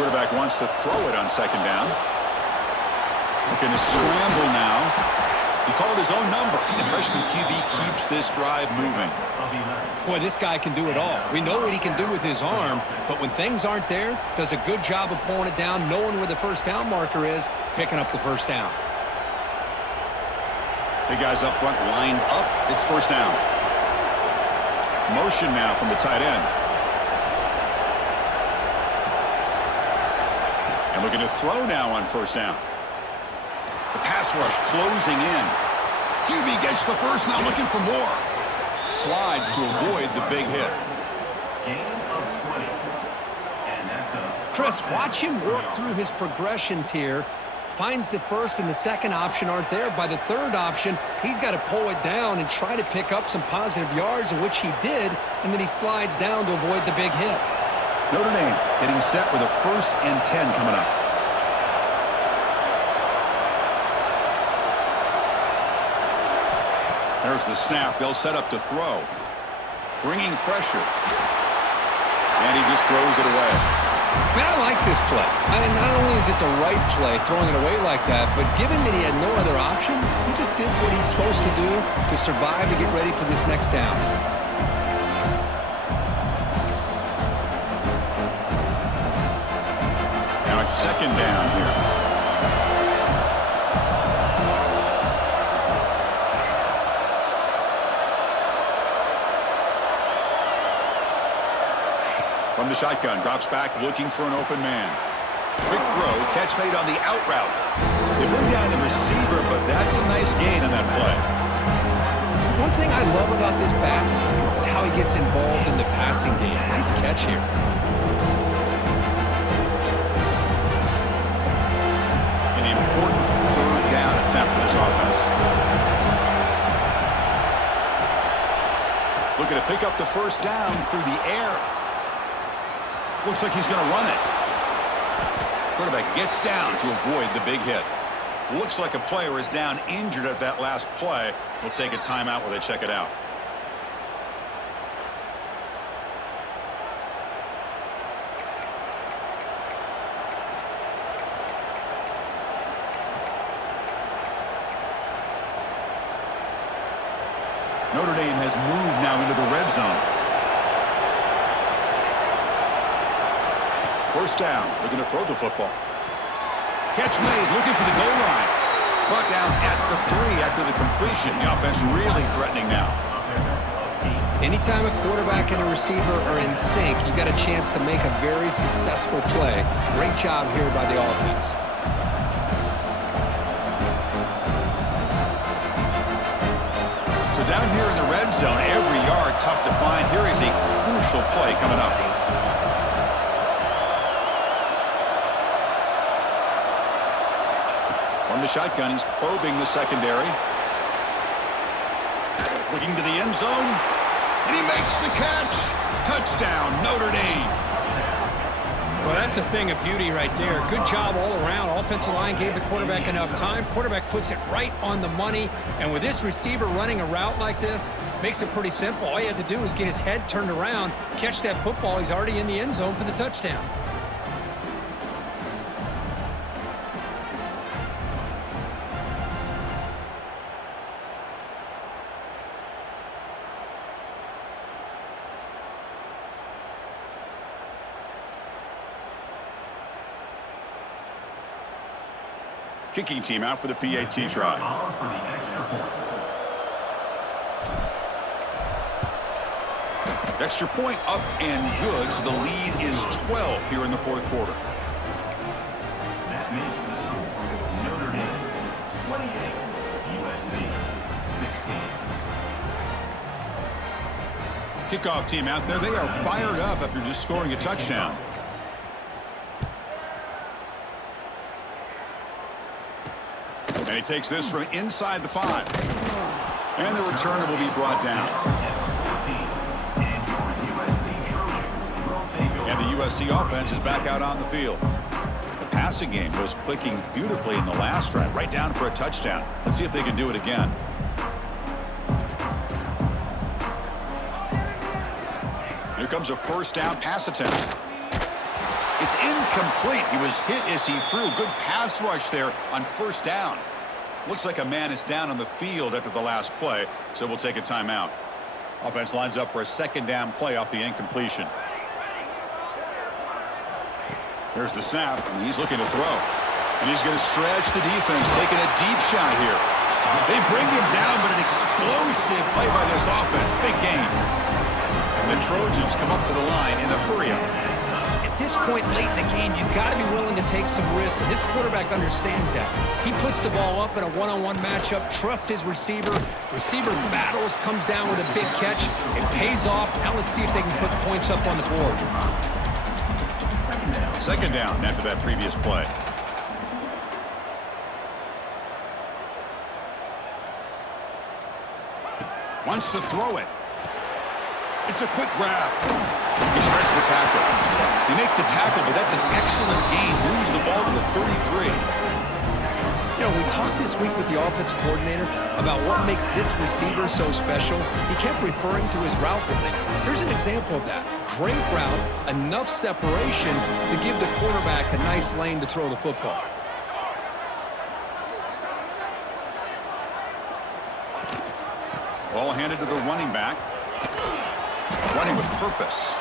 Quarterback wants to throw it on 2nd down. Looking to scramble now. He called his own number. The freshman QB keeps this drive moving. Boy, this guy can do it all. We know what he can do with his arm, but when things aren't there, does a good job of pulling it down, knowing where the first down marker is, picking up the first down. Big guys up front lined up. It's 1st down. Motion now from the tight end. And looking to throw now on 1st down. The pass rush closing in. QB gets the first, now looking for more. Slides to avoid the big hit. Gain of 20. And that's a... Chris, watch him work through his progressions here. Finds the first and the second option aren't there. By the third option, he's got to pull it down and try to pick up some positive yards, in which he did, and then he slides down to avoid the big hit. Notre Dame getting set with a 1st and 10 coming up. There's the snap. They'll set up to throw. Bringing pressure. And he just throws it away. Man, I like this play. I mean, not only is it the right play, throwing it away like that, but given that he had no other option, he just did what he's supposed to do to survive and get ready for this next down. Now it's 2nd down here. From the shotgun, drops back, looking for an open man. Quick throw, catch made on the out route. They bring down the receiver, but that's a nice gain on that play. One thing I love about this back is how he gets involved in the passing game. Nice catch here. An important 3rd down attempt for this offense. Looking to pick up the 1st down through the air. Looks like he's going to run it. Quarterback gets down to avoid the big hit. Looks like a player is down injured at that last play. We'll take a timeout while they check it out. Notre Dame has moved now into the red zone. 1st down, looking to throw the football. Catch made, looking for the goal line. Brought down at the 3 after the completion. The offense really threatening now. Anytime a quarterback and a receiver are in sync, you got a chance to make a very successful play. Great job here by the offense. So down here in the red zone, every yard tough to find. Here is a crucial play coming up. From the shotgun, he's probing the secondary. Looking to the end zone. And he makes the catch. Touchdown, Notre Dame. Well, that's a thing of beauty right there. Good job all around. Offensive line gave the quarterback enough time. Quarterback puts it right on the money. And with this receiver running a route like this, makes it pretty simple. All you had to do is get his head turned around, catch that football. He's already in the end zone for the touchdown. Kicking team out for the PAT try. Extra point up and good, so the lead is 12 here in the fourth quarter. That makes the score Notre Dame 28, USC 16. Kickoff team out there. They are fired up after just scoring a touchdown. And he takes this from inside the 5. And the returner will be brought down. And the USC offense is back out on the field. The passing game was clicking beautifully in the last drive, right down for a touchdown. Let's see if they can do it again. Here comes a first down pass attempt. It's incomplete. He was hit as he threw. Good pass rush there on first down. Looks like a man is down on the field after the last play, so we'll take a timeout. Offense lines up for a second down play off the incompletion. Here's the snap, and he's looking to throw. And he's going to stretch the defense, taking a deep shot here. They bring him down, but an explosive play by this offense. Big gain. The Trojans come up to the line in the hurry-up. At this point late in the game, you've got to be willing to take some risks, and this quarterback understands that. He puts the ball up in a one-on-one matchup, trusts his receiver. Receiver battles, comes down with a big catch. It pays off. Now let's see if they can put points up on the board. Second down after that previous play. Wants to throw it. It's a quick grab. He shreds the tackle. They make the tackle, but that's an excellent gain. Moves the ball to the 33. You know, we talked this week with the offensive coordinator about what makes this receiver so special. He kept referring to his route running. Here's an example of that. Great route, enough separation to give the quarterback a nice lane to throw the football. Ball handed to the running back. Running with purpose.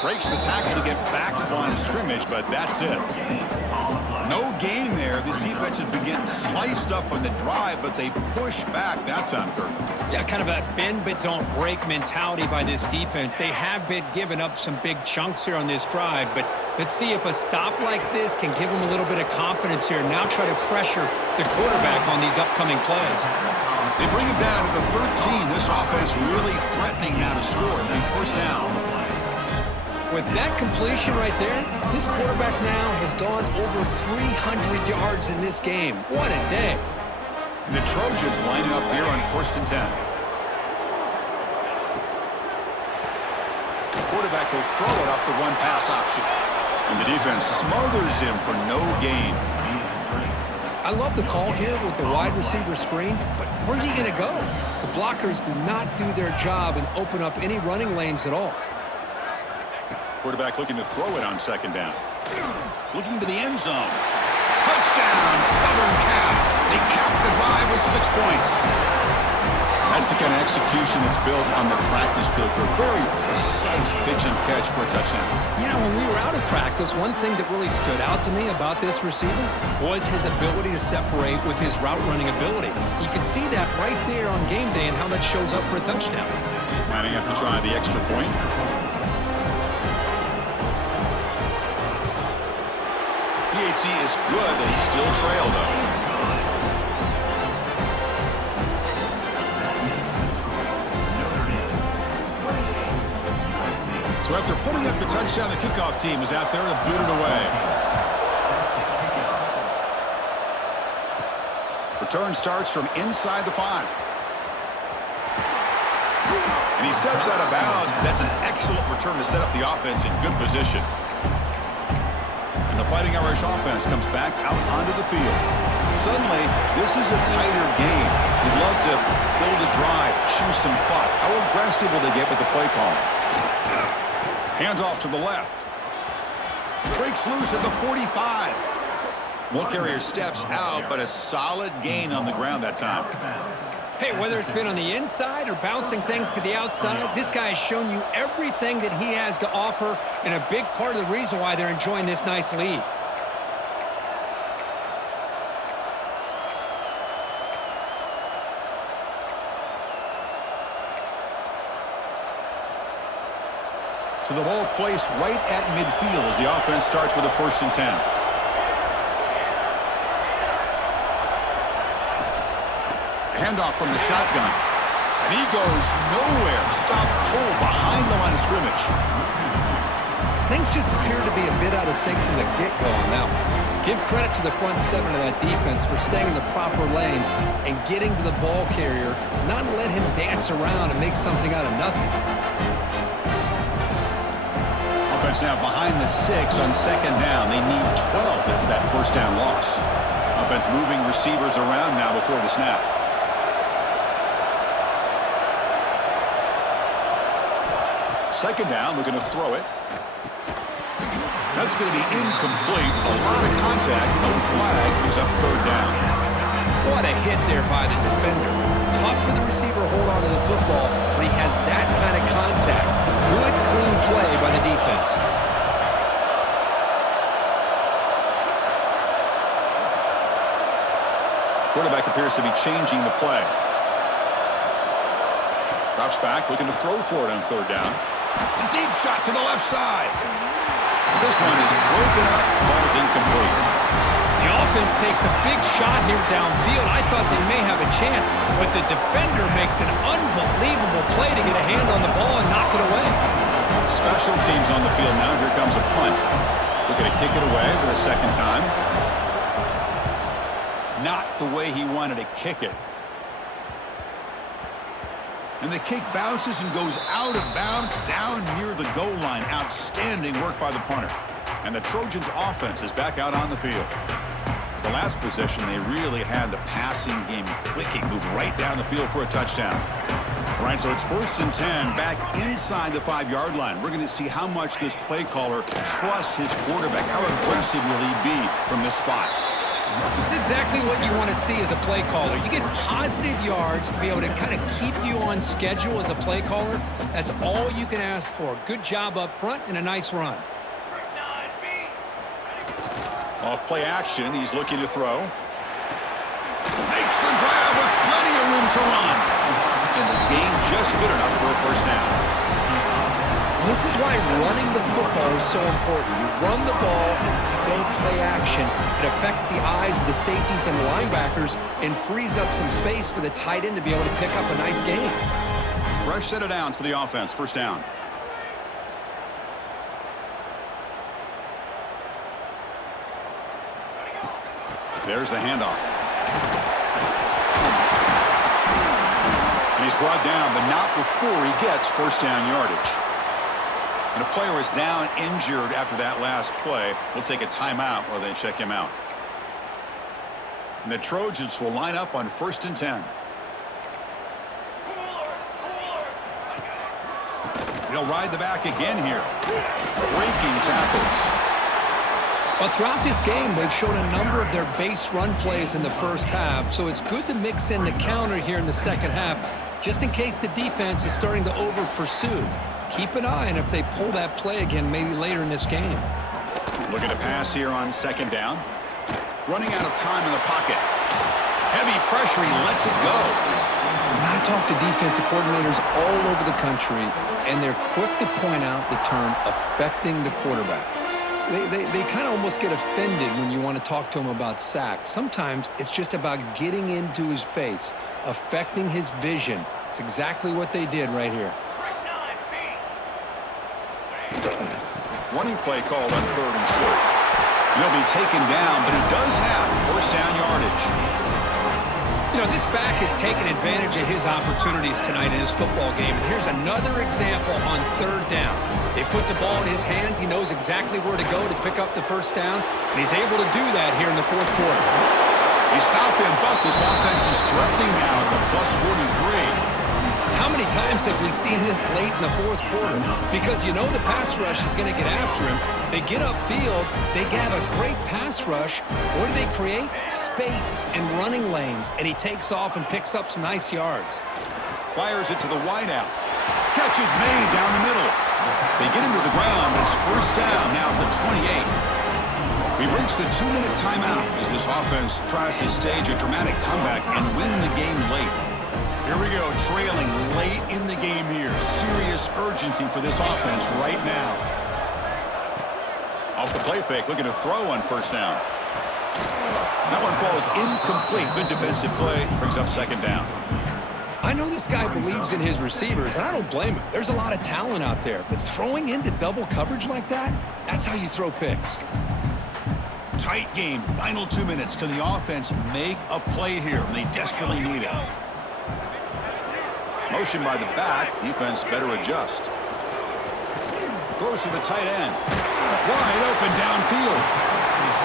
Breaks the tackle to get back to the line of scrimmage, but that's it. No gain there. This defense has been getting sliced up on the drive, but they push back that time, Kirk. Yeah, kind of a bend but don't break mentality by this defense. They have been giving up some big chunks here on this drive, but let's see if a stop like this can give them a little bit of confidence here. Now try to pressure the quarterback on these upcoming plays. They bring him down to the 13. This offense really threatening now to score. It'll be first down. With that completion right there, this quarterback now has gone over 300 yards in this game. What a day. And the Trojans lining up here on 1st and 10. The quarterback will throw it off the one-pass option. And the defense smothers him for no gain. I love the call here with the wide receiver screen, but where's he going to go? The blockers do not do their job and open up any running lanes at all. Quarterback looking to throw it on second down. Looking to the end zone. Touchdown, Southern Cal. They cap the drive with 6 points. That's the kind of execution that's built on the practice field. A very precise pitch and catch for a touchdown. You know, when we were out of practice, one thing that really stood out to me about this receiver was his ability to separate with his route running ability. You can see that right there on game day and how that shows up for a touchdown. Lining up to try the extra point. PAT is good. They still trail, though. So after putting up the touchdown, the kickoff team is out there to boot it away. Return starts from inside the 5. And he steps out of bounds, but that's an excellent return to set up the offense in good position. And the Fighting Irish offense comes back out onto the field. Suddenly, this is a tighter game. You'd love to build a drive, choose some clock. How aggressive will they get with the play call? Handoff to the left. Breaks loose at the 45. Ball carrier steps out, but a solid gain on the ground that time. Hey, whether it's been on the inside or bouncing things to the outside, this guy has shown you everything that he has to offer, and a big part of the reason why they're enjoying this nice lead. So the ball placed right at midfield as the offense starts with a 1st and 10. Handoff from the shotgun. And he goes nowhere. Stopped cold behind the line of scrimmage. Things just appear to be a bit out of sync from the get-go on that one. Give credit to the front seven of that defense for staying in the proper lanes and getting to the ball carrier, not let him dance around and make something out of nothing. Offense now behind the 6 on 2nd down. They need 12 after that 1st down loss. Offense moving receivers around now before the snap. Second down, we're going to throw it. That's going to be incomplete. A lot of contact, no flag, brings up 3rd down. What a hit there by the defender. Tough for the receiver to hold on to the football, but he has that kind of contact. Good, clean play by the defense. Quarterback appears to be changing the play. Drops back, looking to throw for it on 3rd down. A deep shot to the left side. This one is broken up. Ball's incomplete. The offense takes a big shot here downfield. I thought they may have a chance, but the defender makes an unbelievable play to get a hand on the ball and knock it away. Special teams on the field now. Here comes a punt. Looking to kick it away for the 2nd time. Not the way he wanted to kick it. And the kick bounces and goes out of bounds down near the goal line. Outstanding work by the punter. And the Trojans' offense is back out on the field. The last possession, they really had the passing game clicking. Move right down the field for a touchdown. All right, so it's 1st and 10 back inside the 5-yard line. We're going to see how much this play caller trusts his quarterback. How aggressive will he be from this spot? This is exactly what you want to see as a play caller. You get positive yards to be able to kind of keep you on schedule as a play caller. That's all you can ask for. Good job up front and a nice run. Off play action, he's looking to throw. Makes the grab with plenty of room to run. And the gain just good enough for a 1st down. This is why running the football is so important. You run the ball and then you go play action. It affects the eyes of the safeties and the linebackers and frees up some space for the tight end to be able to pick up a nice gain. Fresh set of downs for the offense. 1st down. There's the handoff. And he's brought down, but not before he gets 1st down yardage. And a player is down injured after that last play. We'll take a timeout while they check him out. And the Trojans will line up on 1st and 10. He'll ride the back again here. Breaking tackles. Well, throughout this game, they've shown a number of their base run plays in the 1st half, so it's good to mix in the counter here in the 2nd half, just in case the defense is starting to over-pursue. Keep an eye on if they pull that play again maybe later in this game. Looking to pass here on 2nd down. Running out of time in the pocket. Heavy pressure, he lets it go. When I talk to defensive coordinators all over the country, and they're quick to point out the term affecting the quarterback. They kind of almost get offended when you want to talk to him about sacks. Sometimes it's just about getting into his face, affecting his vision. It's exactly what they did right here. Running play called on 3rd and short. He'll be taken down, but he does have 1st down yardage. You know, this back has taken advantage of his opportunities tonight in his football game. And here's another example on third down. They put the ball in his hands. He knows exactly where to go to pick up the first down. And he's able to do that here in the fourth quarter. He stopped him, but this offense is threatening now at the plus 43. How many times have we seen this late in the fourth quarter? Because you know the pass rush is going to get after him. They get upfield, they have a great pass rush. What do they create? Space and running lanes. And he takes off and picks up some nice yards. Fires it to the wideout. Catch is made down the middle. They get him to the ground, but it's first down now at the 28. We've reached the 2-minute timeout as this offense tries to stage a dramatic comeback and win the game late. Here we go, trailing late in the game here. Serious urgency for this offense right now. Off the play fake, looking to throw on first down. That one falls incomplete. Good defensive play, brings up second down. I know this guy believes in his receivers, and I don't blame him. There's a lot of talent out there, but throwing into double coverage like that, that's how you throw picks. Tight game, final 2 minutes. Can the offense make a play here? They desperately need it. Motion by the back. Defense better adjust. Throws to the tight end. Wide open downfield.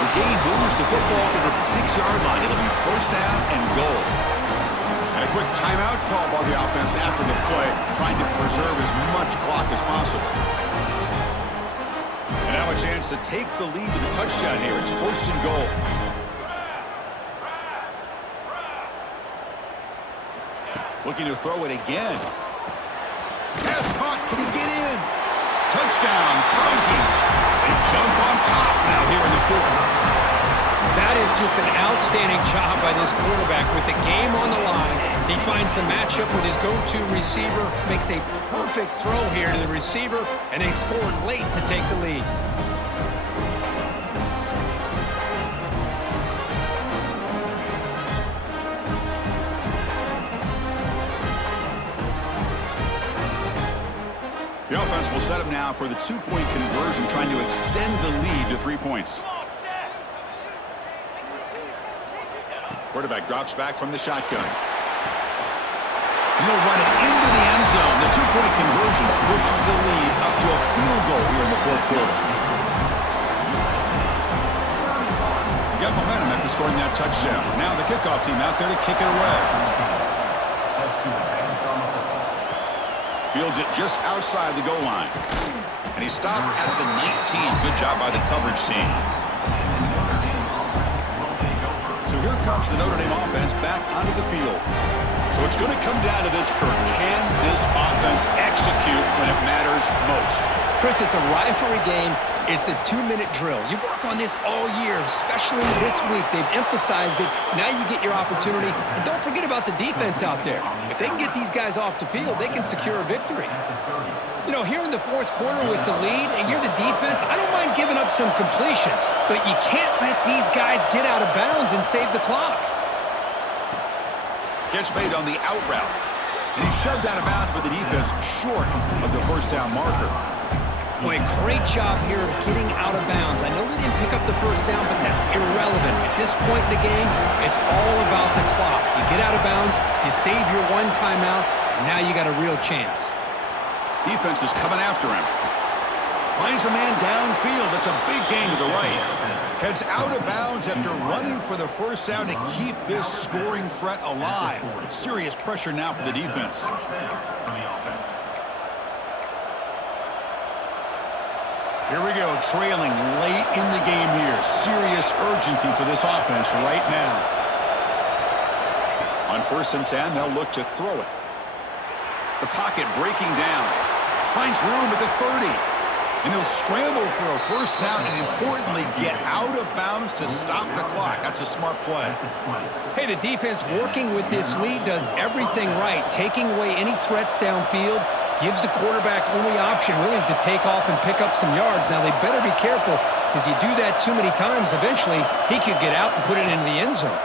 The game moves the football to the 6-yard line. It'll be first down and goal. And a quick timeout call by the offense after the play, trying to preserve as much clock as possible. And now a chance to take the lead with a touchdown here. It's first and goal. Looking to throw it again. Pass caught. Can he get in? Touchdown, Trojans. They jump on top now here in the fourth. That is just an outstanding job by this quarterback with the game on the line. He finds the matchup with his go-to receiver, makes a perfect throw here to the receiver, and they scored late to take the lead. The offense will set up now for the 2-point conversion, trying to extend the lead to 3 points. Quarterback drops back from the shotgun. And he'll run it into the end zone. The 2-point conversion pushes the lead up to a field goal here in the fourth quarter. Got momentum after scoring that touchdown. Now the kickoff team out there to kick it away. Fields it just outside the goal line. And he stopped at the 19. Good job by the coverage team. So here comes the Notre Dame offense back onto the field. So it's going to come down to this, Kirk. Can this offense execute when it matters most? Chris, it's a rivalry game. It's a 2-minute drill. You work on this all year, especially this week. They've emphasized it. Now you get your opportunity. And don't forget about the defense out there. If they can get these guys off the field, they can secure a victory. You know, here in the fourth quarter with the lead, and you're the defense, I don't mind giving up some completions, but you can't let these guys get out of bounds and save the clock. Catch made on the out route. And he's shoved out of bounds, but the defense short of the first down marker. Boy, great job here of getting out of bounds. I know they didn't pick up the first down, but that's irrelevant. At this point in the game, it's all about the clock. You get out of bounds, you save your one timeout, and now you got a real chance. Defense is coming after him. Finds a man downfield. That's a big gain to the right. Heads out of bounds after running for the first down to keep this scoring threat alive. Serious pressure now for the defense. Here we go, trailing late in the game here. Serious urgency for this offense right now. On 1st and 10, they'll look to throw it. The pocket breaking down. Finds room at the 30. And he'll scramble for a first down and, importantly, get out of bounds to stop the clock. That's a smart play. Hey, the defense working with this lead does everything right. Taking away any threats downfield gives the quarterback only option really is to take off and pick up some yards. Now, they better be careful because you do that too many times, eventually he could get out and put it into the end zone.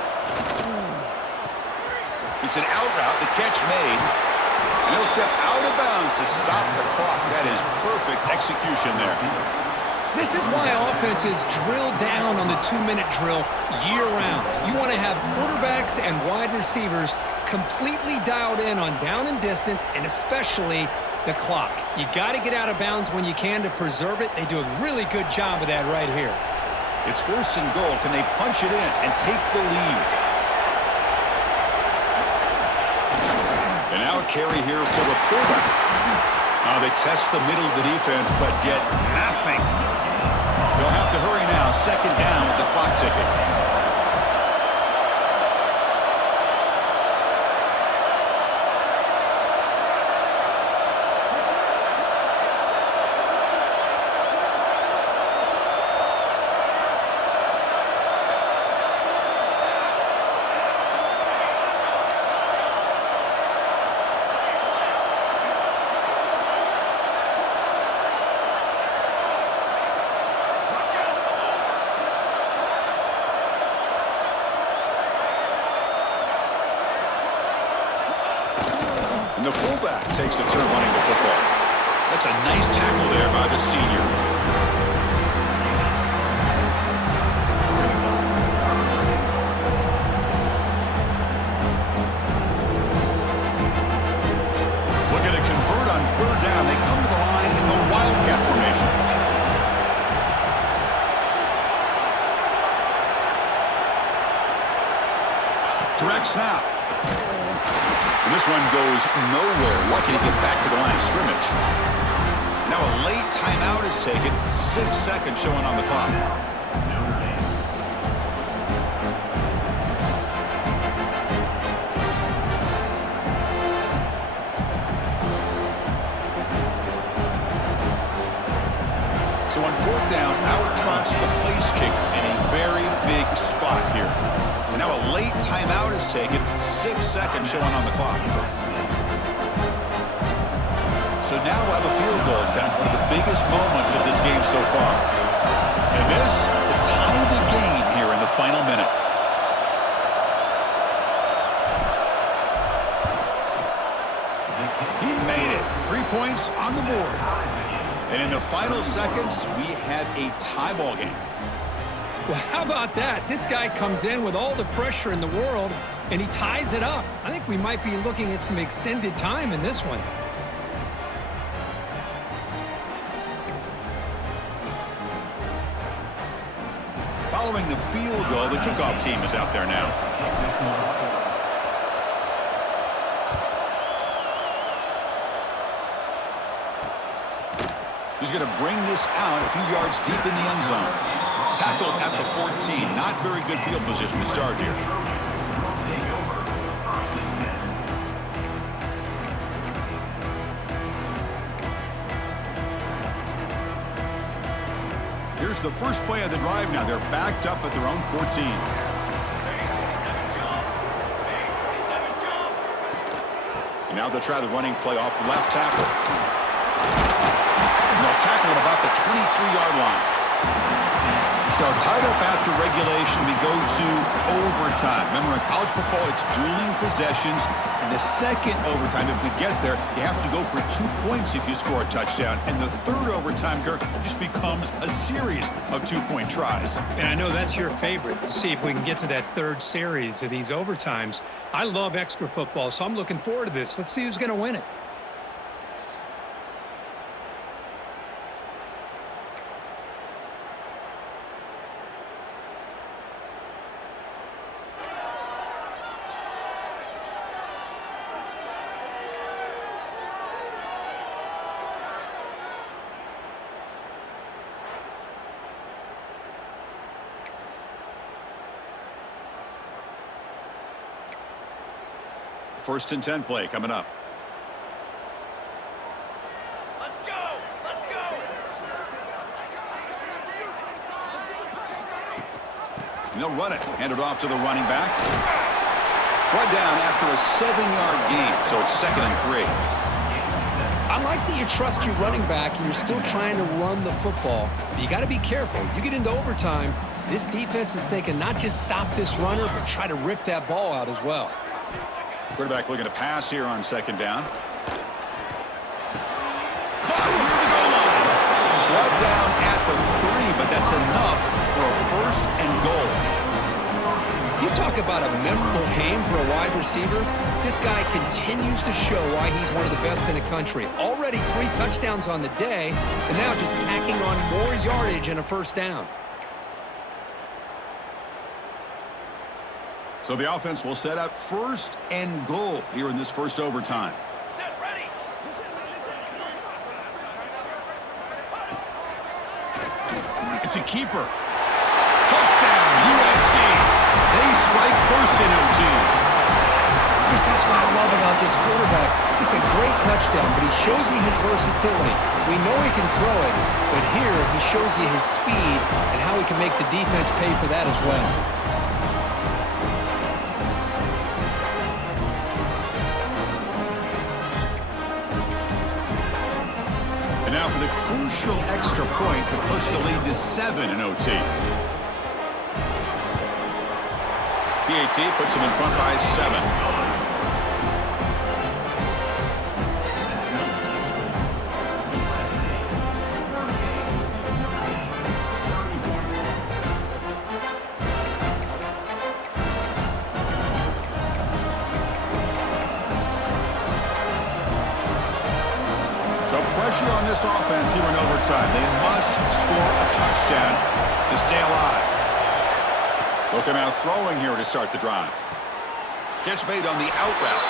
It's an out route, the catch made. And he'll step out of bounds to stop the clock. That is perfect execution there. This is why offenses drill down on the 2-minute drill year-round. You want to have quarterbacks and wide receivers completely dialed in on down and distance, and especially the clock. You got to get out of bounds when you can to preserve it. They do a really good job of that right here. It's 1st and goal. Can they punch it in and take the lead? And now a carry here for the fullback. They test the middle of the defense, but get nothing. They'll have to hurry now. 2nd down with the clock ticking. And the fullback takes a turn running the football. That's a nice tackle there by the senior. Looking to convert on 3rd down. They come to the line in the Wildcat formation. Direct snap. And this one goes nowhere. Lucky to get back to the line of scrimmage. Now a late timeout is taken. 6 seconds showing on the clock. So on 4th down, out trots the place kicker in a very big spot here. And now a late timeout is taken. 6 seconds showing on the clock. So now we'll have a field goal attempt, one of the biggest moments of this game so far. And this to tie the game here in the final minute. He made it. 3 points on the board. And in the final seconds, we had a tie ball game. Well, how about that? This guy comes in with all the pressure in the world, and he ties it up. I think we might be looking at some extended time in this one. Following the field goal, the kickoff team is out there now. He's going to bring this out a few yards deep in the end zone. Tackled at the 14. Not very good field position to start here. Here's the first play of the drive now. They're backed up at their own 14. And now they'll try the running play off the left tackle. And they'll tackle at about the 23-yard line. So tied up after regulation, we go to overtime. Remember, in college football, it's dueling possessions. And the second overtime, if we get there, you have to go for 2 points if you score a touchdown. And the third overtime, Kirk, just becomes a series of 2-point tries. And I know that's your favorite, to see if we can get to that third series of these overtimes. I love extra football, so I'm looking forward to this. Let's see who's going to win it. First and 10 play coming up. Let's go! Let's go! And they'll run it. Hand it off to the running back. Brought down after a 7-yard gain, so it's 2nd and 3. I like that you trust your running back and you're still trying to run the football. But you got to be careful. You get into overtime, this defense is thinking not just stop this runner, but try to rip that ball out as well. Quarterback looking to pass here on 2nd down. Caught near the goal line. Brought down at the It's enough for a first and goal. You talk about a memorable game for a wide receiver. This guy continues to show why he's one of the best in the country. Already 3 touchdowns on the day, and now just tacking on more yardage and a first down. So the offense will set up first and goal here in this first overtime. Set, ready. It's a keeper. Touchdown, USC. They strike first in OT. Chris, that's what I love about this quarterback. It's a great touchdown, but he shows you his versatility. We know he can throw it, but here he shows you his speed and how he can make the defense pay for that as well. And now for the crucial extra point to push the lead to 7 in OT. PAT puts them in front by 7. Pressure on this offense here in overtime. They must score a touchdown to stay alive. Looking out throwing here to start the drive. Catch made on the out route.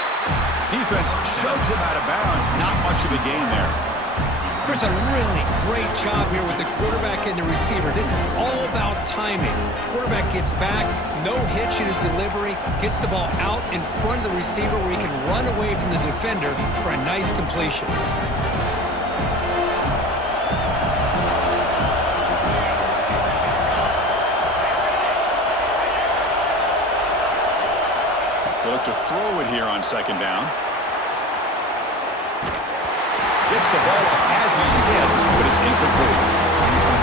Defense shoves him out of bounds. Not much of a gain there. Chris, a really great job here with the quarterback and the receiver. This is all about timing. Quarterback gets back, no hitch in his delivery, gets the ball out in front of the receiver where he can run away from the defender for a nice completion. Look to throw it here on second down. Gets the ball up as he's hit, but it's incomplete.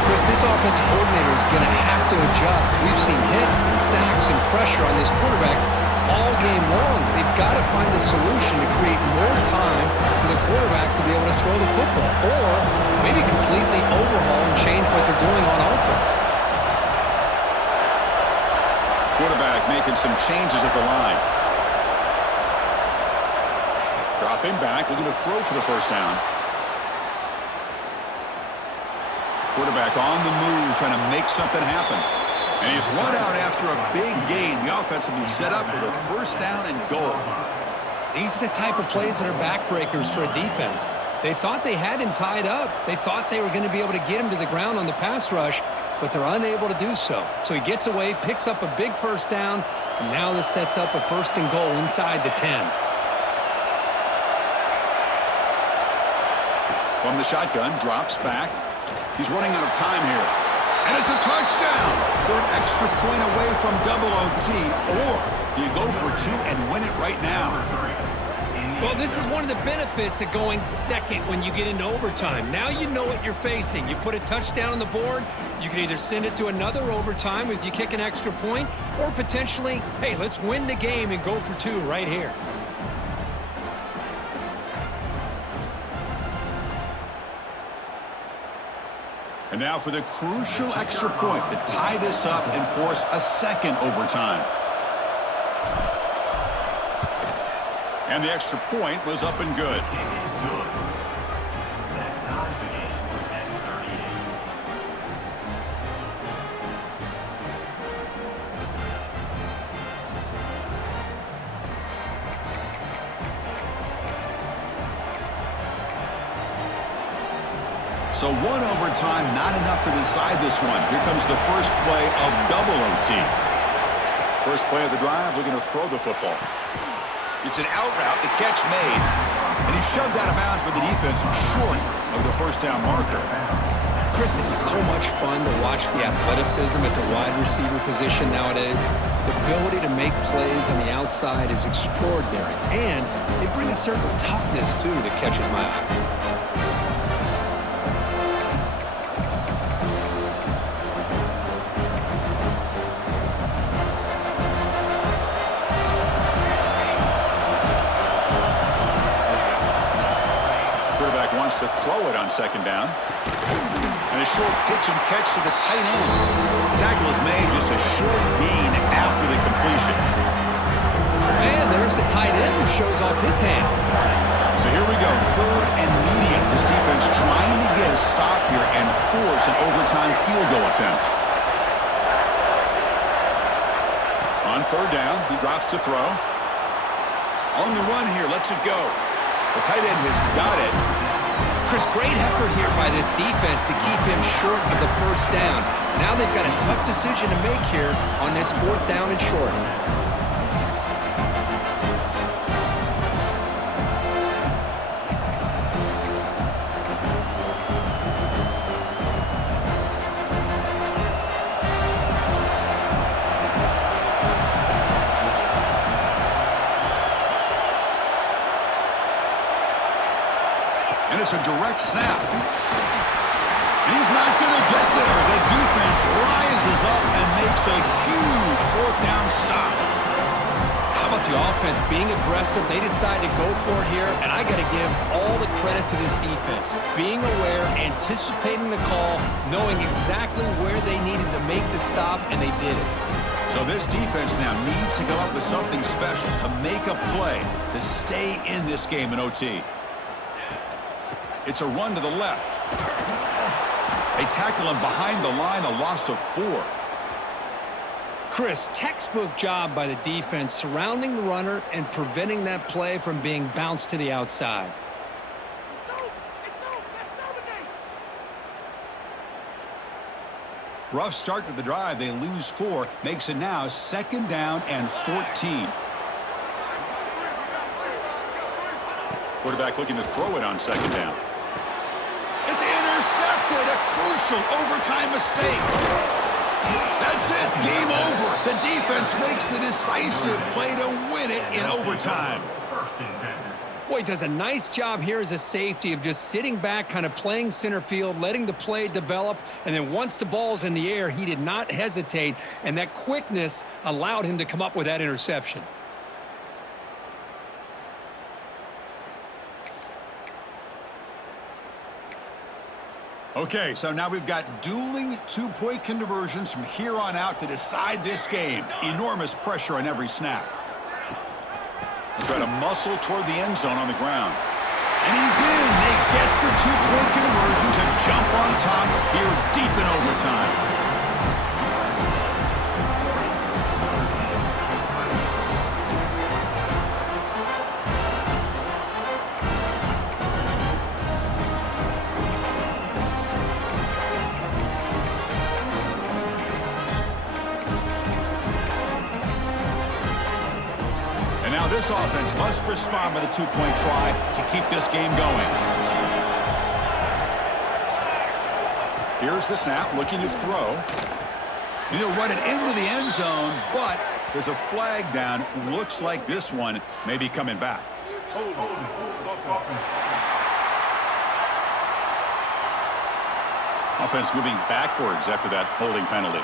Chris, this offensive coordinator is going to have to adjust. We've seen hits and sacks and pressure on this quarterback all game long. They've got to find a solution to create more time for the quarterback to be able to throw the football, or maybe completely overhaul and change what they're doing on offense. Quarterback making some changes at the line. Dropping back, looking to throw for the first down. Quarterback on the move, trying to make something happen. And he's run out after a big gain. The offense will be set up with a first down and goal. These are the type of plays that are backbreakers for a defense. They thought they had him tied up. They thought they were going to be able to get him to the ground on the pass rush, but they're unable to do so. So he gets away, picks up a big first down, and now this sets up a first and goal inside the 10. From the shotgun, drops back. He's running out of time here. And it's a touchdown! They're an extra point away from double OT, or you go for 2 and win it right now. Well, this is one of the benefits of going second when you get into overtime. Now you know what you're facing. You put a touchdown on the board, you can either send it to another overtime if you kick an extra point, or potentially, hey, let's win the game and go for 2 right here. And now for the crucial extra point to tie this up and force a second overtime. And the extra point was up and good. So 1 overtime, not enough to decide this one. Here comes the first play of double OT. First play of the drive, looking to throw the football. It's an out route, the catch made, and he's shoved out of bounds by the defense short of the first down marker. Chris, it's so much fun to watch the athleticism at the wide receiver position nowadays. The ability to make plays on the outside is extraordinary, and they bring a certain toughness, too, that catches my eye. To throw it on second down. And a short pitch and catch to the tight end. Tackle is made, just a short gain after the completion. And there's the tight end who shows off his hands. So here we go, 3rd and medium. This defense trying to get a stop here and force an overtime field goal attempt. On 3rd down, he drops to throw. On the run here, lets it go. The tight end has got it. Chris, great effort here by this defense to keep him short of the 1st down. Now they've got a tough decision to make here on this 4th down and short. And it's a direct snap. And he's not going to get there. The defense rises up and makes a huge 4th down stop. How about the offense being aggressive? They decide to go for it here, and I got to give all the credit to this defense. Being aware, anticipating the call, knowing exactly where they needed to make the stop, and they did it. So this defense now needs to go up with something special to make a play to stay in this game in OT. It's a run to the left. They tackle him behind the line, a loss of 4. Chris, textbook job by the defense surrounding the runner and preventing that play from being bounced to the outside. Rough start to the drive. They lose 4. Makes it now 2nd down and 14. Quarterback looking to throw it on 2nd down. It's intercepted. A crucial overtime mistake. That's it. Game over. The defense makes the decisive play to win it in overtime. Boy, does a nice job here as a safety of just sitting back, kind of playing center field, letting the play develop, and then once the ball's in the air, he did not hesitate, and that quickness allowed him to come up with that interception. Okay, so now we've got dueling 2-point conversions from here on out to decide this game. Enormous pressure on every snap. He'll try to muscle toward the end zone on the ground. And he's in. They get the 2-point conversion to jump on top here deep in overtime. Now this offense must respond with a 2-point try to keep this game going. Here's the snap, looking to throw. And he'll run it into the end zone, but there's a flag down. Looks like this one may be coming back. Offense moving backwards after that holding penalty.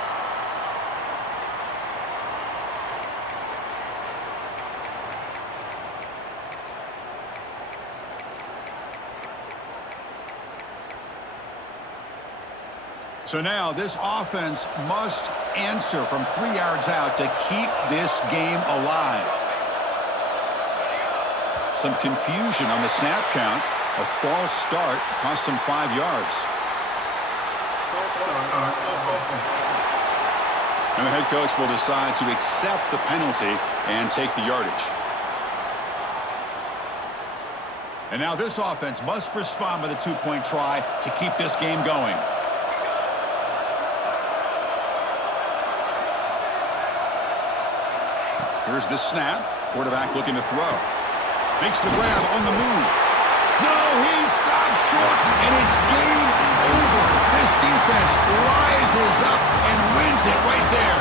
So now this offense must answer from 3 yards out to keep this game alive. Some confusion on the snap count. A false start cost them 5 yards. And the head coach will decide to accept the penalty and take the yardage. And now this offense must respond with a 2-point try to keep this game going. Here's the snap. Quarterback looking to throw. Makes the grab on the move. No, he stopped short, and it's game over. This defense rises up and wins it right there.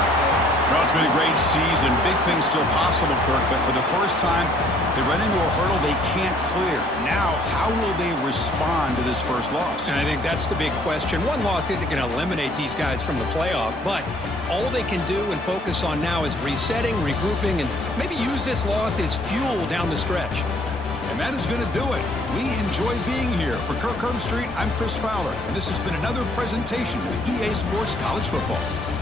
Well, it's been a great season. Big things still possible, Kirk, but for the first time, they run into a hurdle they can't clear. Now, how will they respond to this first loss? And I think that's the big question. One loss isn't going to eliminate these guys from the playoff, but all they can do and focus on now is resetting, regrouping, and maybe use this loss as fuel down the stretch. And And that is going to do it. We enjoy being here. For Kirk Herbstreit, I'm Chris Fowler. And this has been another presentation of EA Sports College Football.